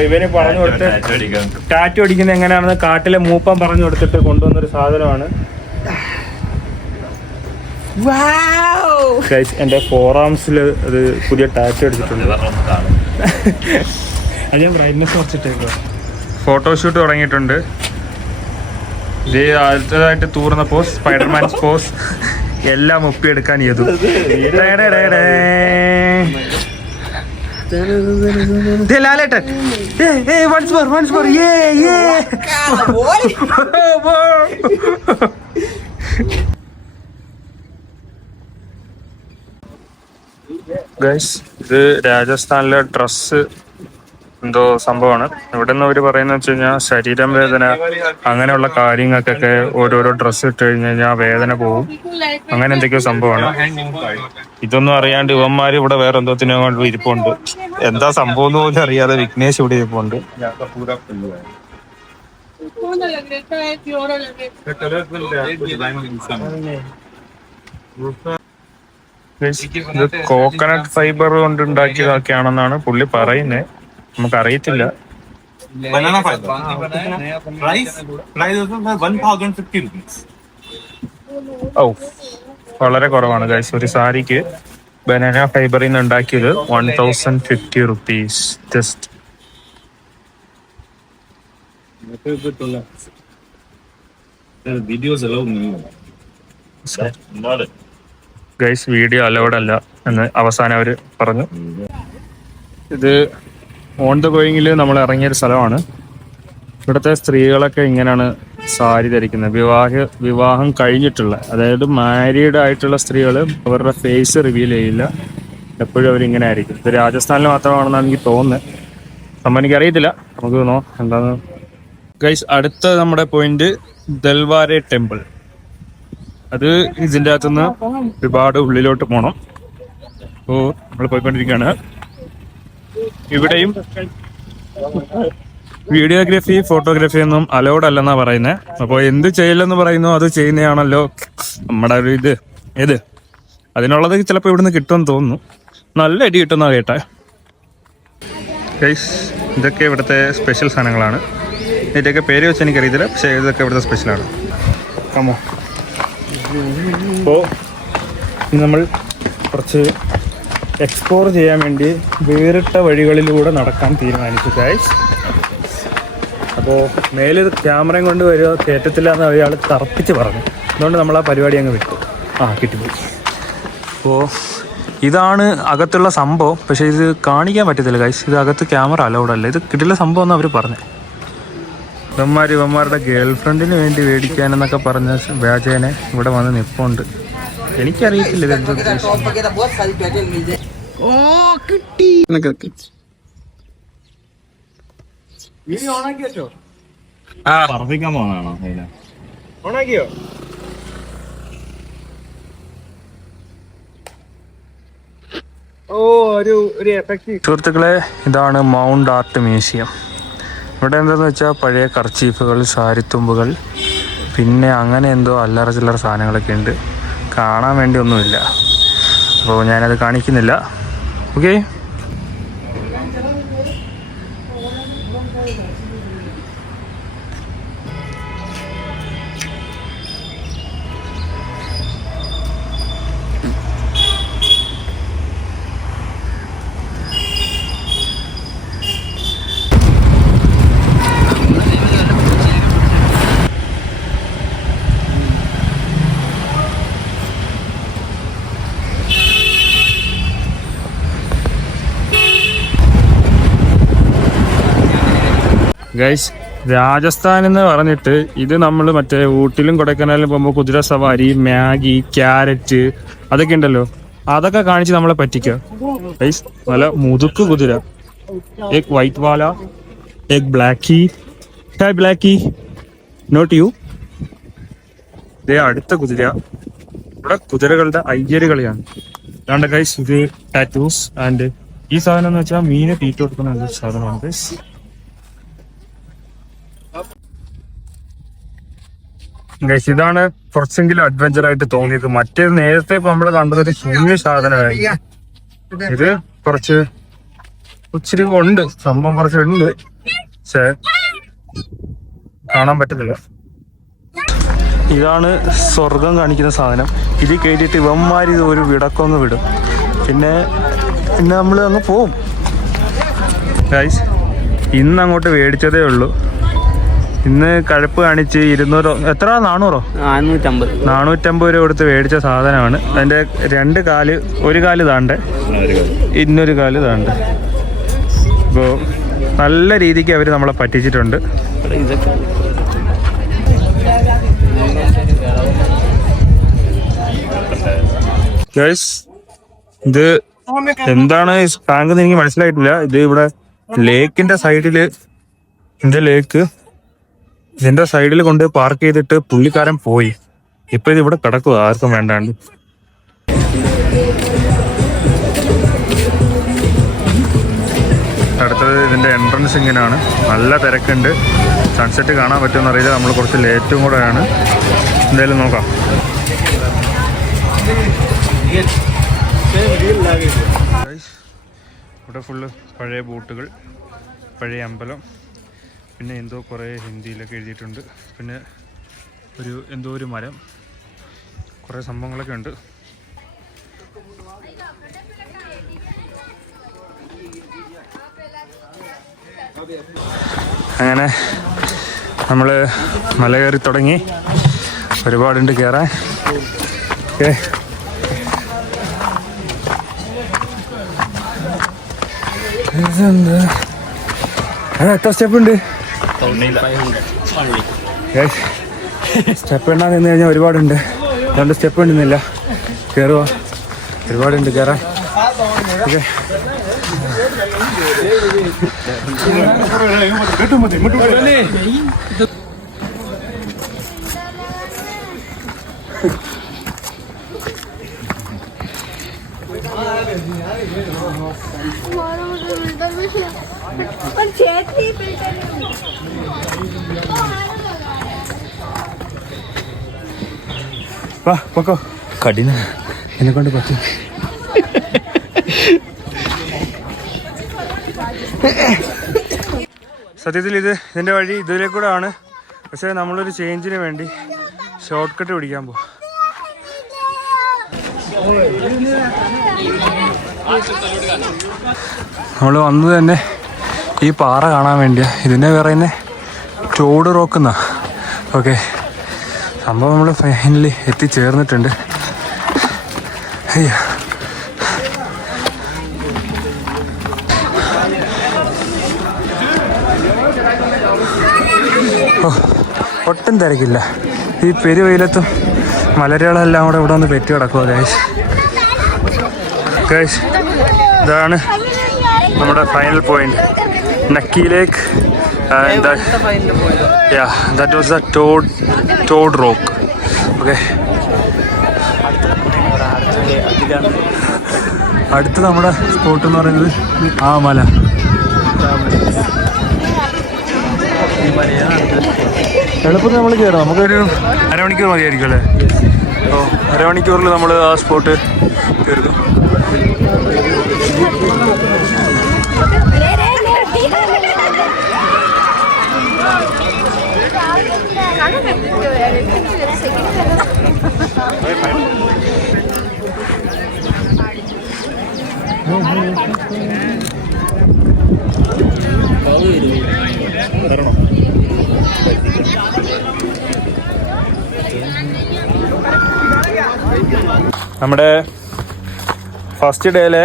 ഇവന് പറഞ്ഞു കൊടുത്ത് ടാറ്റു അടിക്കുന്നത് എങ്ങനെയാണെന്ന് കാട്ടിലെ മൂപ്പൻ പറഞ്ഞു കൊടുത്തിട്ട് കൊണ്ടുവന്നൊരു സാധനമാണ് ഗൈസ്. എൻ്റെ ഫോറാംസിൽ അത് പുതിയ ടാറ്റു അടിച്ചിട്ടുണ്ട്. അത് ഞാൻ ബ്രൈറ്റ്നസ് കുറച്ചിട്ടേക്കോ. ഫോട്ടോഷൂട്ട് തുടങ്ങിയിട്ടുണ്ട്. ഇത് അടുത്തതായിട്ട് തൂർന്ന പോസ്, സ്പൈഡർമാൻ പോസ്, എല്ലാം ഒപ്പിയെടുക്കാൻ ചെയ്തു. ലാലേട്ടൻ once more yeah ഗൈസ്. ഇത് രാജസ്ഥാനിലെ ഡ്രസ്സ് എന്തോ സംഭവമാണ്. ഇവിടെ നിന്ന് അവർ പറയുന്നത് വെച്ച് കഴിഞ്ഞാൽ ശരീരം വേദന അങ്ങനെയുള്ള കാര്യങ്ങൾക്കൊക്കെ ഓരോരോ ഡ്രസ്സ് ഇട്ട് കഴിഞ്ഞ് കഴിഞ്ഞാൽ വേദന പോവും, അങ്ങനെ എന്തൊക്കെയോ സംഭവമാണ്. ഇതൊന്നും അറിയാണ്ട് ഇവന്മാര് ഇവിടെ വേറെ എന്തോത്തിനോ കൊണ്ട് ഇരിപ്പുണ്ട്. എന്താ സംഭവം എന്ന് പോലും അറിയാതെ വിഘ്നേഷ് ഇവിടെ ഇരിപ്പുണ്ട്. ഇത് കോക്കനട്ട് ഫൈബർ കൊണ്ട് ഉണ്ടാക്കിയതൊക്കെയാണെന്നാണ് പുള്ളി പറയുന്നത്. നമുക്കറിയത്തില്ല. Banana fiber. Price is 1,050 rupees. വളരെ കുറവാണ് ഗൈസ്. ഒരു സാരിക്ക് ബനാന ഫൈബറിൽ നിന്ന് ഉണ്ടാക്കിയത് 1,050 rupees just. Guys video allowed അല്ല എന്ന് അവസാനം അവർ പറഞ്ഞു. ഇത് ഓൺ ദ ഗോയിങ്ങിൽ നമ്മൾ ഇറങ്ങിയൊരു സ്ഥലമാണ്. ഇവിടുത്തെ സ്ത്രീകളൊക്കെ ഇങ്ങനെയാണ് സാരി ധരിക്കുന്നത്. വിവാഹം കഴിഞ്ഞിട്ടുള്ള, അതായത് മാരീഡ് ആയിട്ടുള്ള സ്ത്രീകൾ അവരുടെ ഫേസ് റിവീൽ ചെയ്യില്ല. എപ്പോഴും അവരിങ്ങനെ ആയിരിക്കും. ഇത് രാജസ്ഥാനിൽ മാത്രമാണെന്നാണ് എനിക്ക് തോന്നുന്നത്. സംഭവം എനിക്കറിയത്തില്ല. നമുക്ക് നോക്കാം എന്താന്ന്. ഗൈസ് അടുത്ത നമ്മുടെ പോയിന്റ് ദൽവാരെ ടെമ്പിൾ. അത് ഇതിൻ്റെ അകത്തുനിന്ന് ഒരുപാട് ഉള്ളിലോട്ട് പോകണം. അപ്പോൾ നമ്മൾ പോയിക്കൊണ്ടിരിക്കുകയാണ്. ഇവിടെയും വീഡിയോഗ്രാഫി ഫോട്ടോഗ്രാഫി ഒന്നും അലൗഡ് അല്ലെന്നാ പറയുന്നത്. അപ്പോൾ എന്ത് ചെയ്യില്ലെന്ന് പറയുന്നു അത് ചെയ്യുന്നതാണല്ലോ നമ്മുടെ ഒരു ഇത് അതിനുള്ളത് ചിലപ്പോൾ ഇവിടുന്ന് കിട്ടുമെന്ന് തോന്നുന്നു. നല്ല അടി കിട്ടുന്ന കേട്ടെ. ഗൈസ് ഇതൊക്കെ ഇവിടുത്തെ സ്പെഷ്യൽ സാധനങ്ങളാണ്. ഇതിൻ്റെയൊക്കെ പേര് വെച്ച് എനിക്കറിയത്തില്ല, പക്ഷേ ഇതൊക്കെ ഇവിടുത്തെ സ്പെഷ്യലാണ്. കമോ. അപ്പോൾ നമ്മൾ കുറച്ച് എക്സ്പ്ലോർ ചെയ്യാൻ വേണ്ടി വേറിട്ട വഴികളിലൂടെ നടക്കാൻ തീരുമാനിച്ചു ഗൈസ്. അപ്പോൾ മേലിൽ ക്യാമറയും കൊണ്ട് വരിക കയറ്റത്തില്ല എന്ന് അയാൾ തറപ്പിച്ച് പറഞ്ഞു. അതുകൊണ്ട് നമ്മൾ ആ പരിപാടി അങ്ങ് വിട്ടു. കിട്ടിപ്പോയി. അപ്പോൾ ഇതാണ് അകത്തുള്ള സംഭവം. പക്ഷേ ഇത് കാണിക്കാൻ പറ്റത്തില്ല ഗൈസ്. ഇത് അകത്ത് ക്യാമറ അലൗഡ് അല്ല. ഇത് കിട്ടില്ല സംഭവം എന്ന് അവർ പറഞ്ഞു. ഇവന്മാരുടെ ഗേൾ ഫ്രണ്ടിന് വേണ്ടി മേടിക്കാനെന്നൊക്കെ പറഞ്ഞ വ്യാജേനെ ഇവിടെ വന്ന് നിൽപ്പുണ്ട്. എനിക്കറിയത്തില്ല ഇതെന്തോ. പറപ്പിക്കാൻ പോണാണോ? ഓണാക്കിയോ? സുഹൃത്തുക്കളെ, ഇതാണ് മൗണ്ട് ആർട്ട് മ്യൂസിയം. ഇവിടെ എന്താണെന്ന് വെച്ചാൽ പഴയ കർച്ചീഫുകൾ, സാരിത്തുമ്പുകൾ, പിന്നെ അങ്ങനെ എന്തോ അല്ലറ ചില്ലറ സാധനങ്ങളൊക്കെ ഉണ്ട്. കാണാൻ വേണ്ടി ഒന്നുമില്ല, അപ്പോൾ ഞാനത് കാണിക്കുന്നില്ല. ഓക്കെ, ഗൈസ്, രാജസ്ഥാൻ എന്ന് പറഞ്ഞിട്ട് ഇത് നമ്മൾ മറ്റേ ഊട്ടിലും കൊടൈക്കനാലിലും പോകുമ്പോൾ കുതിര സവാരി, മാഗി, ക്യാരറ്റ് അതൊക്കെ ഉണ്ടല്ലോ, അതൊക്കെ കാണിച്ച് നമ്മളെ പറ്റിക്കുക. ഗൈസ്, നല്ല മുതുക്ക് കുതിര. എക് വൈറ്റ് വാല, എക് Blackie. Hi Blackie, not you. ഇതേ അടുത്ത കുതിര. ഇവിടെ കുതിരകളുടെ അയ്യര് കളിയാണ്. അതാണ്ട് ഗൈസ്, ഇത് ടാറ്റൂസ്. ആൻഡ് ഈ സാധനം എന്ന് വെച്ചാൽ മീനെ തീറ്റ കൊടുക്കുന്ന സാധനമാണ് ഗൈസ്. ഗൈസ്, ഇതാണ് കുറച്ചെങ്കിലും അഡ്വഞ്ചർ ആയിട്ട് തോന്നിയത്. മറ്റേ നേരത്തെ ഇപ്പൊ നമ്മള് കണ്ടത് ഒരു ശൂന്യ സാധനമായി. ഇത് കുറച്ച് ഇച്ചിരി ഉണ്ട്, സംഭവം കുറച്ചുണ്ട്, പക്ഷേ കാണാൻ പറ്റുന്നില്ല. ഇതാണ് സ്വർഗം കാണിക്കുന്ന സാധനം. ഇത് കേട്ടിട്ട് ഇവന്മാർ ഇത് ഒരു വിടക്കൊന്ന് വിടും, പിന്നെ നമ്മൾ അങ്ങ് പോവും. ഗൈസ്, ഇന്ന് അങ്ങോട്ട് മേടിച്ചതേ ഉള്ളൂ. ഇന്ന് കഴപ്പ് കാണിച്ച് 200, എത്ര, 400, 450 രൂപ കൊടുത്ത് മേടിച്ച സാധനമാണ്. അതിൻ്റെ 2 കാല്, ഒരു കാല് താണ്ട്, ഇന്നൊരു കാല് താണ്ട്. അപ്പോൾ നല്ല രീതിക്ക് അവർ നമ്മളെ പറ്റിച്ചിട്ടുണ്ട്. ഗൈസ്, ഇത് എന്താണ് ടാങ്ക് എന്ന് എനിക്ക് മനസ്സിലായിട്ടില്ല. ഇത് ഇവിടെ ലേക്കിന്റെ സൈഡില്, ഇതിന്റെ സൈഡിൽ കൊണ്ട് പാർക്ക് ചെയ്തിട്ട് പുള്ളിക്കാരൻ പോയി. ഇപ്പൊ ഇത് ഇവിടെ കിടക്കുക, ആർക്കും വേണ്ടാണ്ട്. അടുത്തത് ഇതിന്റെ എൻട്രൻസ് ഇങ്ങനെയാണ്. നല്ല തിരക്കുണ്ട്. സൺസെറ്റ് കാണാൻ പറ്റുമെന്ന് അറിയില്ല, നമ്മൾ കുറച്ച് ലേറ്റും കൂടെയാണ്. എന്തായാലും നോക്കാം. ഇവിടെ ഫുള്ള് പഴയ ബോട്ടുകൾ, പഴയ അമ്പലം, പിന്നെ എന്തോ കുറേ ഹിന്ദിയിലൊക്കെ എഴുതിയിട്ടുണ്ട്. പിന്നെ എന്തോ ഒരു മരം, കുറേ സംഭവങ്ങളൊക്കെ ഉണ്ട്. അങ്ങനെ നമ്മൾ മല കയറി തുടങ്ങി. ഒരുപാടുണ്ട് കയറാൻ. ഓക്കെ, എത്ര സ്റ്റെപ്പ് ഉണ്ട്? സ്റ്റെപ്പ് എണ്ണാൻ നിന്ന് കഴിഞ്ഞാൽ ഒരുപാടുണ്ട്. അതുകൊണ്ട് സ്റ്റെപ്പ് ഉണ്ടെന്നില്ല, കയറുക. ഒരുപാടുണ്ട് കയറാൻ. ഓക്കെ, വാ പൊക്കോ. കഠിന എന്നെ കൊണ്ട് പറ്റും. സത്യത്തിൽ ഇതിൻ്റെ വഴി ഇതിലേക്കൂടെ ആണ്. പക്ഷേ നമ്മളൊരു ചേഞ്ചിന് വേണ്ടി ഷോർട്ട് കട്ട് പിടിക്കാൻ പോകും. നമ്മൾ വന്നത് തന്നെ ഈ പാറ കാണാൻ വേണ്ടിയാ. ഇതിനെ പറയുന്നത് ടോഡ് റോക്ക് എന്നാ. ഓക്കെ, സംഭവം നമ്മൾ ഫൈനലി എത്തിച്ചേർന്നിട്ടുണ്ട്. ഒട്ടും തിരക്കില്ല. ഈ പെരുവെയിലത്തും മലരുകളെല്ലാം കൂടെ ഇവിടെ ഒന്ന് പെറ്റി കിടക്കുക. ഗൈസ്, ഇതാണ് നമ്മുടെ ഫൈനൽ പോയിന്റ്, നക്കി ലേക്ക്. That was the Toad Rock. Okay. അടുത്ത നമ്മുടെ സ്പോട്ട് എന്ന് പറയുന്നത് ആ മല. എളുപ്പത്തിൽ നമ്മൾ കയറാം. നമുക്കൊരു അരമണിക്കൂർ മതിയായിരിക്കും അല്ലേ? അപ്പോൾ അരമണിക്കൂറിൽ നമ്മൾ ആ സ്പോട്ട് കയറുന്നു. നമ്മുടെ ഫസ്റ്റ് ഡേയിലെ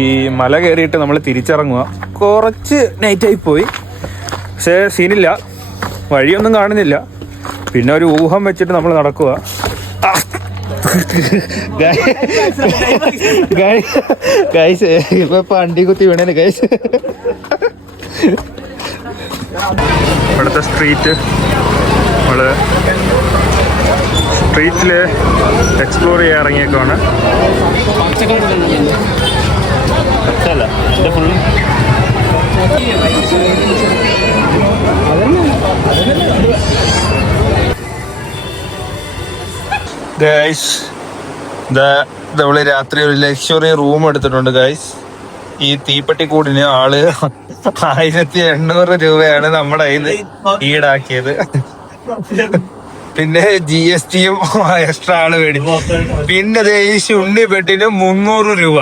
ഈ മല കയറിയിട്ട് നമ്മൾ തിരിച്ചിറങ്ങുക. കുറച്ച് നൈറ്റായി പോയി, പക്ഷേ സീനില്ല, വഴിയൊന്നും കാണുന്നില്ല. പിന്നെ ഒരു ഊഹം വെച്ചിട്ട് നമ്മൾ നടക്കുക. ഗൈസ് ഇപ്പൊ പണ്ടി കുത്തി വീണേന് ഗൈസ്. ഇവിടുത്തെ സ്ട്രീറ്റ് നമ്മള് സ്ട്രീറ്റിൽ എക്സ്പ്ലോർ ചെയ്യാൻ ഇറങ്ങിയേക്കാണ്. ഗൈസ് നമ്മള് രാത്രി ഒരു ലക്ഷറി റൂം എടുത്തിട്ടുണ്ട് ഗൈസ്. ഈ തീപ്പെട്ടിക്കൂടിന് ആള് 1800 രൂപയാണ് നമ്മുടെ കയ്യിൽ ഈടാക്കിയത്. പിന്നെ GSTയും എക്സ്ട്രാ ആള് മേടിച്ചു. പിന്നെ ഈ ശുണ്ണി പെട്ടിന് 300 രൂപ.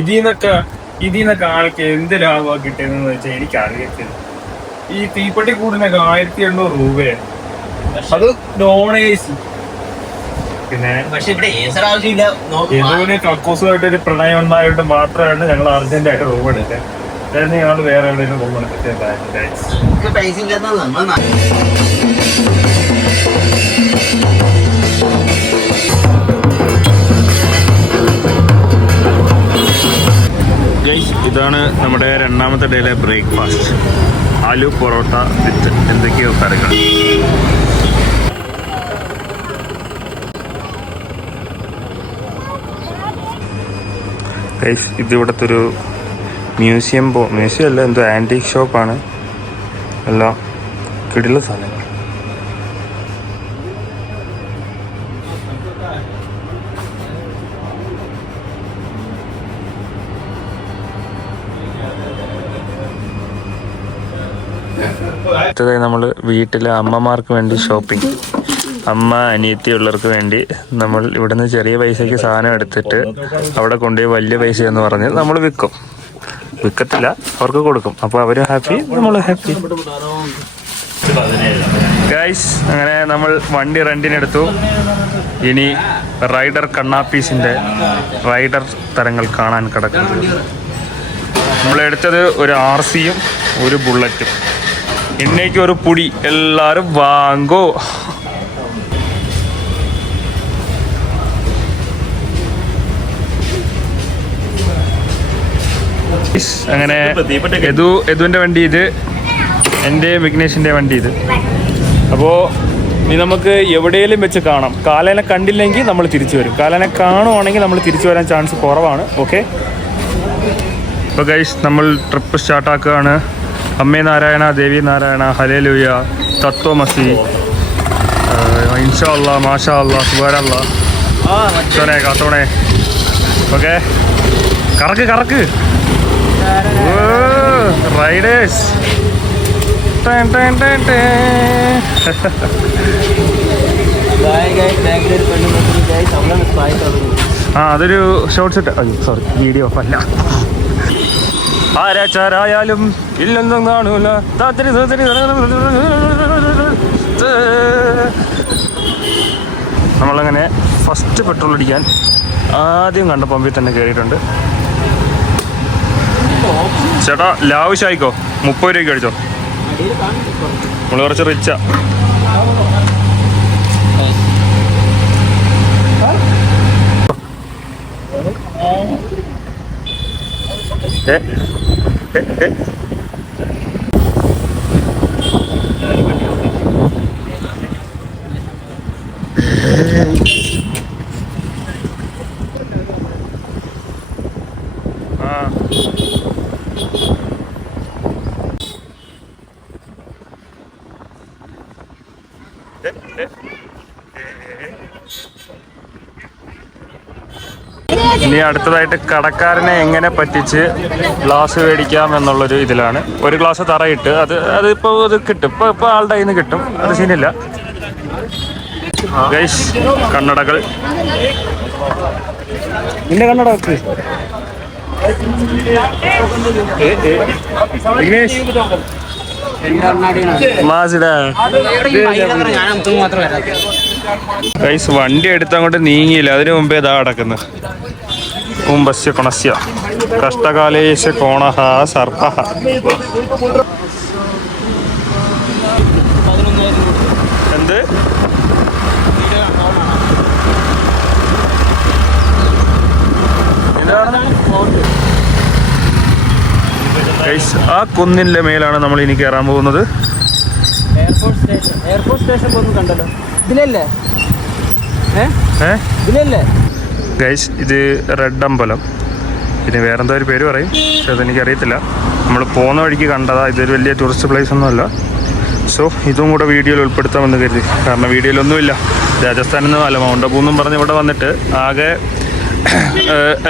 ഇതിന്നൊക്കെ ആൾക്ക് എന്ത് ലാഭമാണ് കിട്ടിയതെന്ന് വെച്ചാൽ എനിക്ക് അറിയത്തില്ല. ഈ തീപ്പെട്ടിക്കൂടിനൊക്കെ 1800 രൂപയാണ്. അത് നോൺ AC. പിന്നെ ഏതോനെ കക്കൂസുമായിട്ട് ഒരു പ്രണയം ഉണ്ടായിട്ട് മാത്രമാണ് ഞങ്ങൾ അർജന്റായിട്ട് റൂം എടുത്തത്. അതായത് ഞങ്ങൾ വേറെ എവിടെയെങ്കിലും റൂം എടുത്തിട്ട് പൈസ ഇല്ലാത്ത ഇതാണ് നമ്മുടെ രണ്ടാമത്തെ ഡേയിലെ ബ്രേക്ക്ഫാസ്റ്റ്. ആലു പൊറോട്ട വിത്ത് എന്തൊക്കെയോ കറികൾ. ഇത് ഇവിടുത്തെ ഒരു മ്യൂസിയം അല്ല, എന്തോ ആൻറ്റീക് ഷോപ്പാണ്. എല്ലാം കിടില സാധനങ്ങൾ. അടുത്തതായി നമ്മൾ വീട്ടിലെ അമ്മമാർക്ക് വേണ്ടി ഷോപ്പിംഗ്. അമ്മ അനിയത്തിയുള്ളവർക്ക് വേണ്ടി നമ്മൾ ഇവിടുന്ന് ചെറിയ പൈസയ്ക്ക് സാധനം എടുത്തിട്ട് അവിടെ കൊണ്ടുപോയി വലിയ പൈസ എന്ന് പറഞ്ഞ് നമ്മൾ വിൽക്കത്തില്ല, അവർക്ക് കൊടുക്കും. അപ്പോൾ അവരും ഹാപ്പി, നമ്മളും ഹാപ്പി. ഗൈസ്, അങ്ങനെ നമ്മൾ വണ്ടി റെന്റിനെടുത്തു. ഇനി റൈഡർ കണ്ണാപ്പീസിൻ്റെ റൈഡർ തരങ്ങൾ കാണാൻ കിടക്കുന്നു. നമ്മളെടുത്തത് ഒരു RCയും ഒരു ബുള്ളറ്റും. ഇന്നേക്ക് ഒരു പുടി, എല്ലാവരും വാങ്ങോ. അങ്ങനെ യദുവിൻ്റെ വണ്ടി ഇത്, എൻ്റെ വിഘ്നേഷിൻ്റെ വണ്ടി ഇത്. അപ്പോൾ ഇനി നമുക്ക് എവിടെയെങ്കിലും വെച്ച് കാണാം. കാലേനെ കണ്ടില്ലെങ്കിൽ നമ്മൾ തിരിച്ചു വരും, കാലേനെ കാണുവാണെങ്കിൽ നമ്മൾ തിരിച്ചു വരാൻ ചാൻസ് കുറവാണ്. ഓക്കെ, അപ്പോൾ ഗൈസ് നമ്മൾ ട്രിപ്പ് സ്റ്റാർട്ടാക്കുകയാണ്. അമ്മേ നാരായണ, ദേവി നാരായണ, ഹല്ലേലൂയ, തത്വമസി, ഇൻഷാ അല്ലാ, മാഷാ അല്ലാ, സുബ്ഹാനല്ലാ, ചോനെ കാത്തോണേ. ഓക്കെ, കറക്ക് റൈഡേഴ്സ്. അതൊരു ഷോർട്ട് സെറ്റ്. അയ്യോ സോറി, വീഡിയോ അല്ല. ആരാച്ചാരായാലും ഇല്ലെന്നും കാണൂല. നമ്മളങ്ങനെ ഫസ്റ്റ് പെട്രോൾ അടിക്കാൻ ആദ്യം കണ്ട പമ്പിൽ തന്നെ കയറിയിട്ടുണ്ട്. ചേട്ടാ ലാവിഷായിക്കോ, 30 രൂപയ്ക്ക് അടിച്ചോ. നമ്മൾ കുറച്ച് റിച്ചാ. ഇനി അടുത്തതായിട്ട് കടക്കാരനെ എങ്ങനെ പറ്റിച്ച് ഗ്ലാസ് മേടിക്കാം എന്നുള്ളൊരു ഇതിലാണ്. ഒരു ഗ്ലാസ് തറയിട്ട് അതിപ്പോൾ അത് കിട്ടും, ഇപ്പോൾ ആളുടെ കയ്യിൽ നിന്ന് കിട്ടും, അത് സീനില്ല. ഗൈസ് കണ്ണടകൾ, നിന്റെ കണ്ണട വെക്ക്. വിഘ്നേഷ് ഗൈസ് വണ്ടി എടുത്തങ്ങോട്ട് നീങ്ങിയില്ല, അതിനു മുമ്പേ ഇതാ കിടക്കുന്നു. കുംഭസ്യ കുണസ്യ കഷ്ടകാലേശ കോണഹ സർപ്പഹ. എന്ത് ഗൈസ് ആ കുന്നിൻ്റെ മേലാണ് നമ്മൾ ഇനി കയറാൻ പോകുന്നത്. എയർപോർട്ട് സ്റ്റേഷൻ ഒന്ന് കണ്ടല്ലോ, ഇതിലല്ലേ ഇതിലല്ലേ ഗൈസ്? ഇത് റെഡ് അമ്പലം, പിന്നെ വേറെന്തോ ഒരു പേര് പറയും, പക്ഷെ അതെനിക്കറിയത്തില്ല. നമ്മൾ പോകുന്ന വഴിക്ക് കണ്ടതാ, ഇതൊരു വലിയ ടൂറിസ്റ്റ് പ്ലേസ് ഒന്നുമല്ല. സോ ഇതും കൂടെ വീഡിയോയിൽ ഉൾപ്പെടുത്താമെന്ന് കരുതി, കാരണം വീഡിയോയിലൊന്നുമില്ല. രാജസ്ഥാനിൽ നിന്ന് അല്ല, മൗണ്ട് അബൂ എന്നും പറഞ്ഞ് ഇവിടെ വന്നിട്ട് ആകെ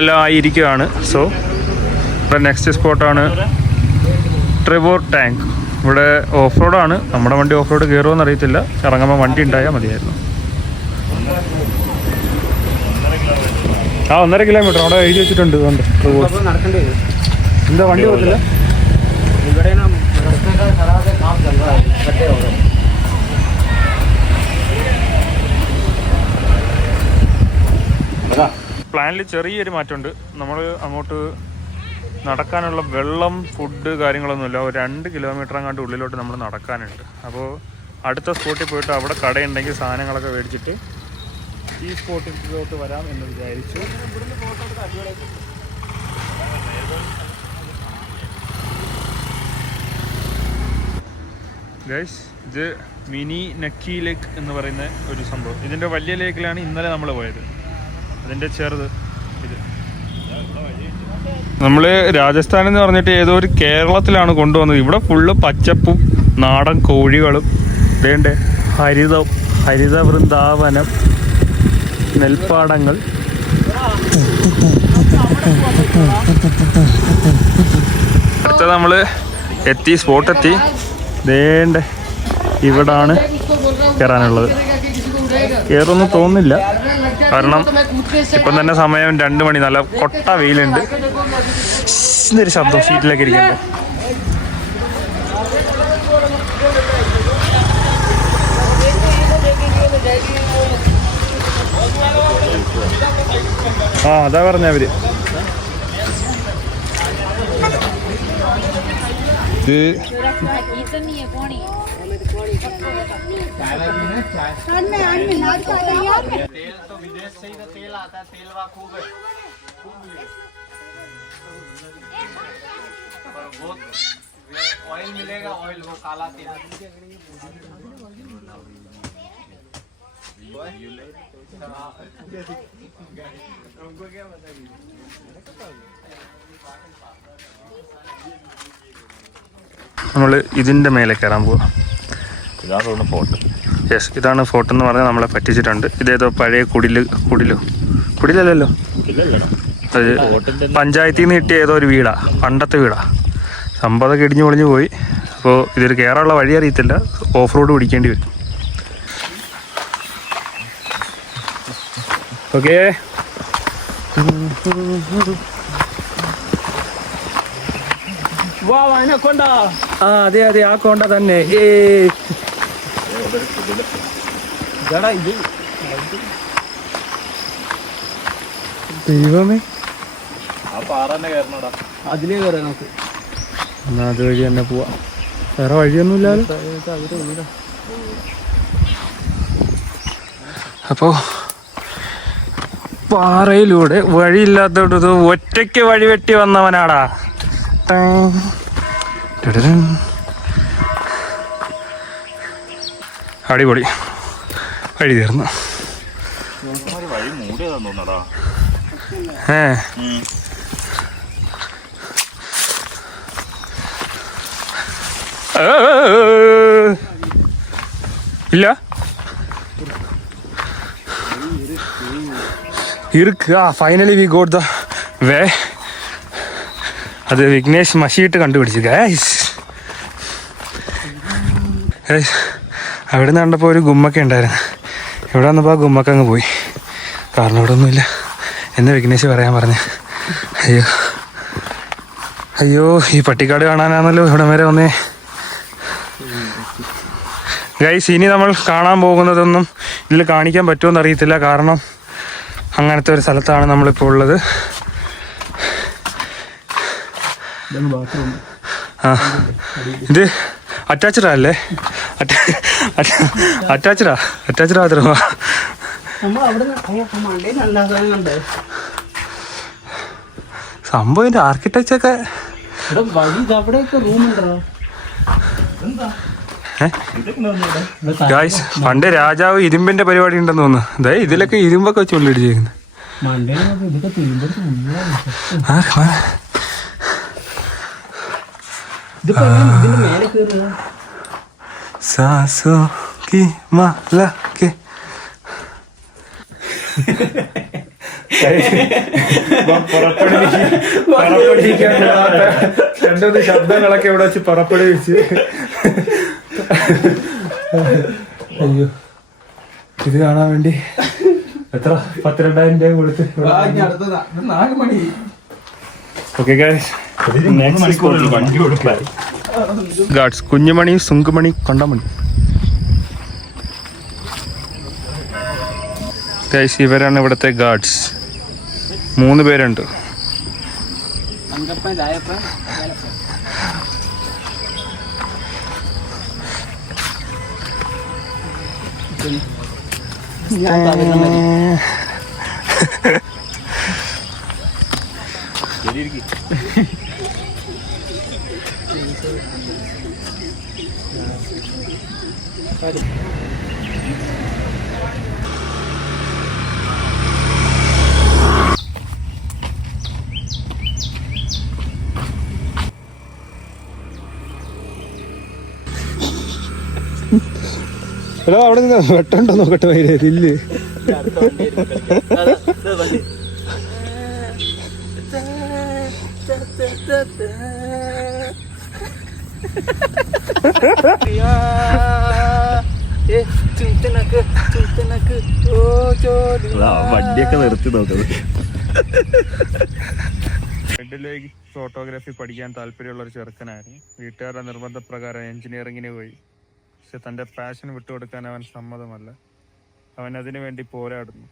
എല്ലാം ആയിരിക്കുകയാണ്. സോ ഇവിടെ നെക്സ്റ്റ് സ്പോട്ടാണ് ട്രിവോർ ടാങ്ക്. ഇവിടെ ഓഫ് റോഡാണ്, നമ്മുടെ വണ്ടി ഓഫ് റോഡ് കയറുമോ എന്നറിയത്തില്ല, ഇറങ്ങുമ്പോൾ വണ്ടി ഉണ്ടായാൽ മതിയായിരുന്നു. 1.5 കിലോമീറ്റർ അവിടെ എഴുതി വെച്ചിട്ടുണ്ട്. എന്താ വണ്ടി പോകത്തില്ല? പ്ലാനിൽ ചെറിയൊരു മാറ്റമുണ്ട്. നമ്മൾ അങ്ങോട്ട് നടക്കാനുള്ള വെള്ളം, ഫുഡ്, കാര്യങ്ങളൊന്നുമില്ല. ഒരു 2 കിലോമീറ്റർ അങ്ങാണ്ട് ഉള്ളിലോട്ട് നമ്മൾ നടക്കാനുണ്ട്. അപ്പോൾ അടുത്ത സ്പോട്ടിൽ പോയിട്ട് അവിടെ കടയുണ്ടെങ്കിൽ സാധനങ്ങളൊക്കെ മേടിച്ചിട്ട് ഈ സ്പോട്ടിലോട്ട് വരാം എന്ന് വിചാരിച്ചു. ഗൈസ്, ഇത് മിനി നക്കി ലേക്ക് എന്ന് പറയുന്ന ഒരു സംഭവം. ഇതിൻ്റെ വലിയ ലേക്കിലാണ് ഇന്നലെ നമ്മൾ പോയത്, അതിൻ്റെ ചെറുത് ഇത്. നമ്മൾ രാജസ്ഥാൻ എന്ന് പറഞ്ഞിട്ട് ഏതോ ഒരു കേരളത്തിലാണ് കൊണ്ടുവന്നത്. ഇവിടെ ഫുള്ള് പച്ചപ്പും നാടൻ കോഴികളും, ഇതേണ്ട ഹരിത വൃന്ദാവനം, നെൽപ്പാടങ്ങൾ. അടുത്ത നമ്മൾ സ്പോട്ടെത്തി. ദേണ്ട ഇവിടാണ് കയറാനുള്ളത്. കയറൊന്നും തോന്നുന്നില്ല, കാരണം ഇപ്പം തന്നെ സമയം 2 മണി, നല്ല കൊട്ട വെയിലുണ്ട്. ഇന്നൊരു ശബ്ദം സീറ്റിലേക്ക് ഇരിക്കണ്ടേ. അതാ പറഞ്ഞവര്. ഇത് നമ്മൾ ഇതിൻ്റെ മേലെ കയറാൻ പോവാം. ഇതാണ് ഫോർട്ട്. യെസ്, ഇതാണ് ഫോർട്ട് എന്ന് പറഞ്ഞാൽ നമ്മളെ പറ്റിച്ചിട്ടുണ്ട്. ഇതേതോ പഴയ കുടിലല്ലോ, അത് പഞ്ചായത്തിൽ നിന്ന് കിട്ടിയ ഏതോ ഒരു വീടാ, പണ്ടത്തെ വീടാ. സംഭവമൊക്കെ ഇടിഞ്ഞു പൊളിഞ്ഞു പോയി. അപ്പോൾ ഇതൊരു കയറാനുള്ള വഴി അറിയത്തില്ല, ഓഫ് റോഡ് പിടിക്കേണ്ടി വരും. ഓക്കേ, അതെ ആ കൊണ്ട തന്നെ. ദൈവമേ, അതിലേ കയറാം നമുക്ക്. എന്നാ അതുവഴി തന്നെ പോവാം, വേറെ വഴിയൊന്നുമില്ലല്ലോ. അപ്പോൾ പാറയിലൂടെ വഴിയില്ലാത്തോട്ട് ഒറ്റയ്ക്ക് വഴി വെട്ടി വന്നവനാടാ. അടിപൊളി, വഴി തീർന്നു. ഇല്ല ഇருக்கு. ഫൈനലി വി ഗോട്ട് ദ അത് വിഘ്നേഷ് മഷിയിട്ട് കണ്ടുപിടിച്ചു ഗൈസ്. അവിടെ നിന്ന് കണ്ടപ്പോൾ ഒരു ഗുമ്മൊക്കെ ഉണ്ടായിരുന്നു. ഇവിടെ വന്നപ്പോൾ ആ ഗുമ്മൊക്കെ അങ്ങ് പോയി. കാരണം ഇവിടെ ഒന്നുമില്ല എന്ന് വിഘ്നേഷ് പറയാൻ പറഞ്ഞു. അയ്യോ ഈ പട്ടിക്കാട് കാണാനാണല്ലോ ഇവിടെ വരെ വന്നേ ഗൈസ്. ഇനി നമ്മൾ കാണാൻ പോകുന്നതൊന്നും ഇതിൽ കാണിക്കാൻ പറ്റുമെന്ന് അറിയത്തില്ല. കാരണം അങ്ങനത്തെ ഒരു സ്ഥലത്താണ് നമ്മളിപ്പോൾ ഉള്ളത്. ആ ഇത് അറ്റാച്ച്ഡാ അല്ലേ? അറ്റാച്ച്ഡാ മാത്രമാ. സംഭവം ഇതിന്റെ ആർക്കിടെക്ചറൊക്കെ ഗായ്സ് പണ്ട് രാജാവ് ഇരുമ്പിന്റെ പരിപാടി ഉണ്ടെന്ന് തോന്നുന്നു. അതെ ഇതിലൊക്കെ ഇരുമ്പൊക്കെ വെച്ച് ഉള്ളിടിച്ചേക്കുന്നത്. സാസോ കി മലക്കെ രണ്ടൊന്ന് ശബ്ദങ്ങളൊക്കെ ഇവിടെ വെച്ച് പുറപ്പെടുവിച്ച്. അയ്യോ ഇത് കാണാൻ വേണ്ടി എത്ര 12,000 രൂപ കൊടുത്ത്. ഓക്കെ ഗാഡ്സ് കുഞ്ഞുമണി, സുങ്കുമണി, കൊണ്ടമണി. ഗൈസ് ഇവരാണ് ഇവിടുത്തെ ഗാർഡ്സ്. 3 പേരുണ്ട്. എടാ അവിടെ നിന്ന് വെട്ടണ്ടോ നോക്കട്ടെ. ഇല്ലേ വണ്ടിയൊക്കെ നിർത്തി നോക്കുന്നത്. റെഡിലേക്ക് ഫോട്ടോഗ്രാഫി പഠിക്കാൻ താല്പര്യമുള്ള ഒരു ചെറുക്കനായിരുന്നു. വീട്ടുകാരുടെ നിർബന്ധപ്രകാരം എഞ്ചിനീയറിങ്ങിന് പോയി. പക്ഷെ തൻ്റെ പാഷൻ വിട്ടുകൊടുക്കാൻ അവൻ സമ്മതമല്ല. അവൻ അതിനു വേണ്ടി പോരാടുന്നു.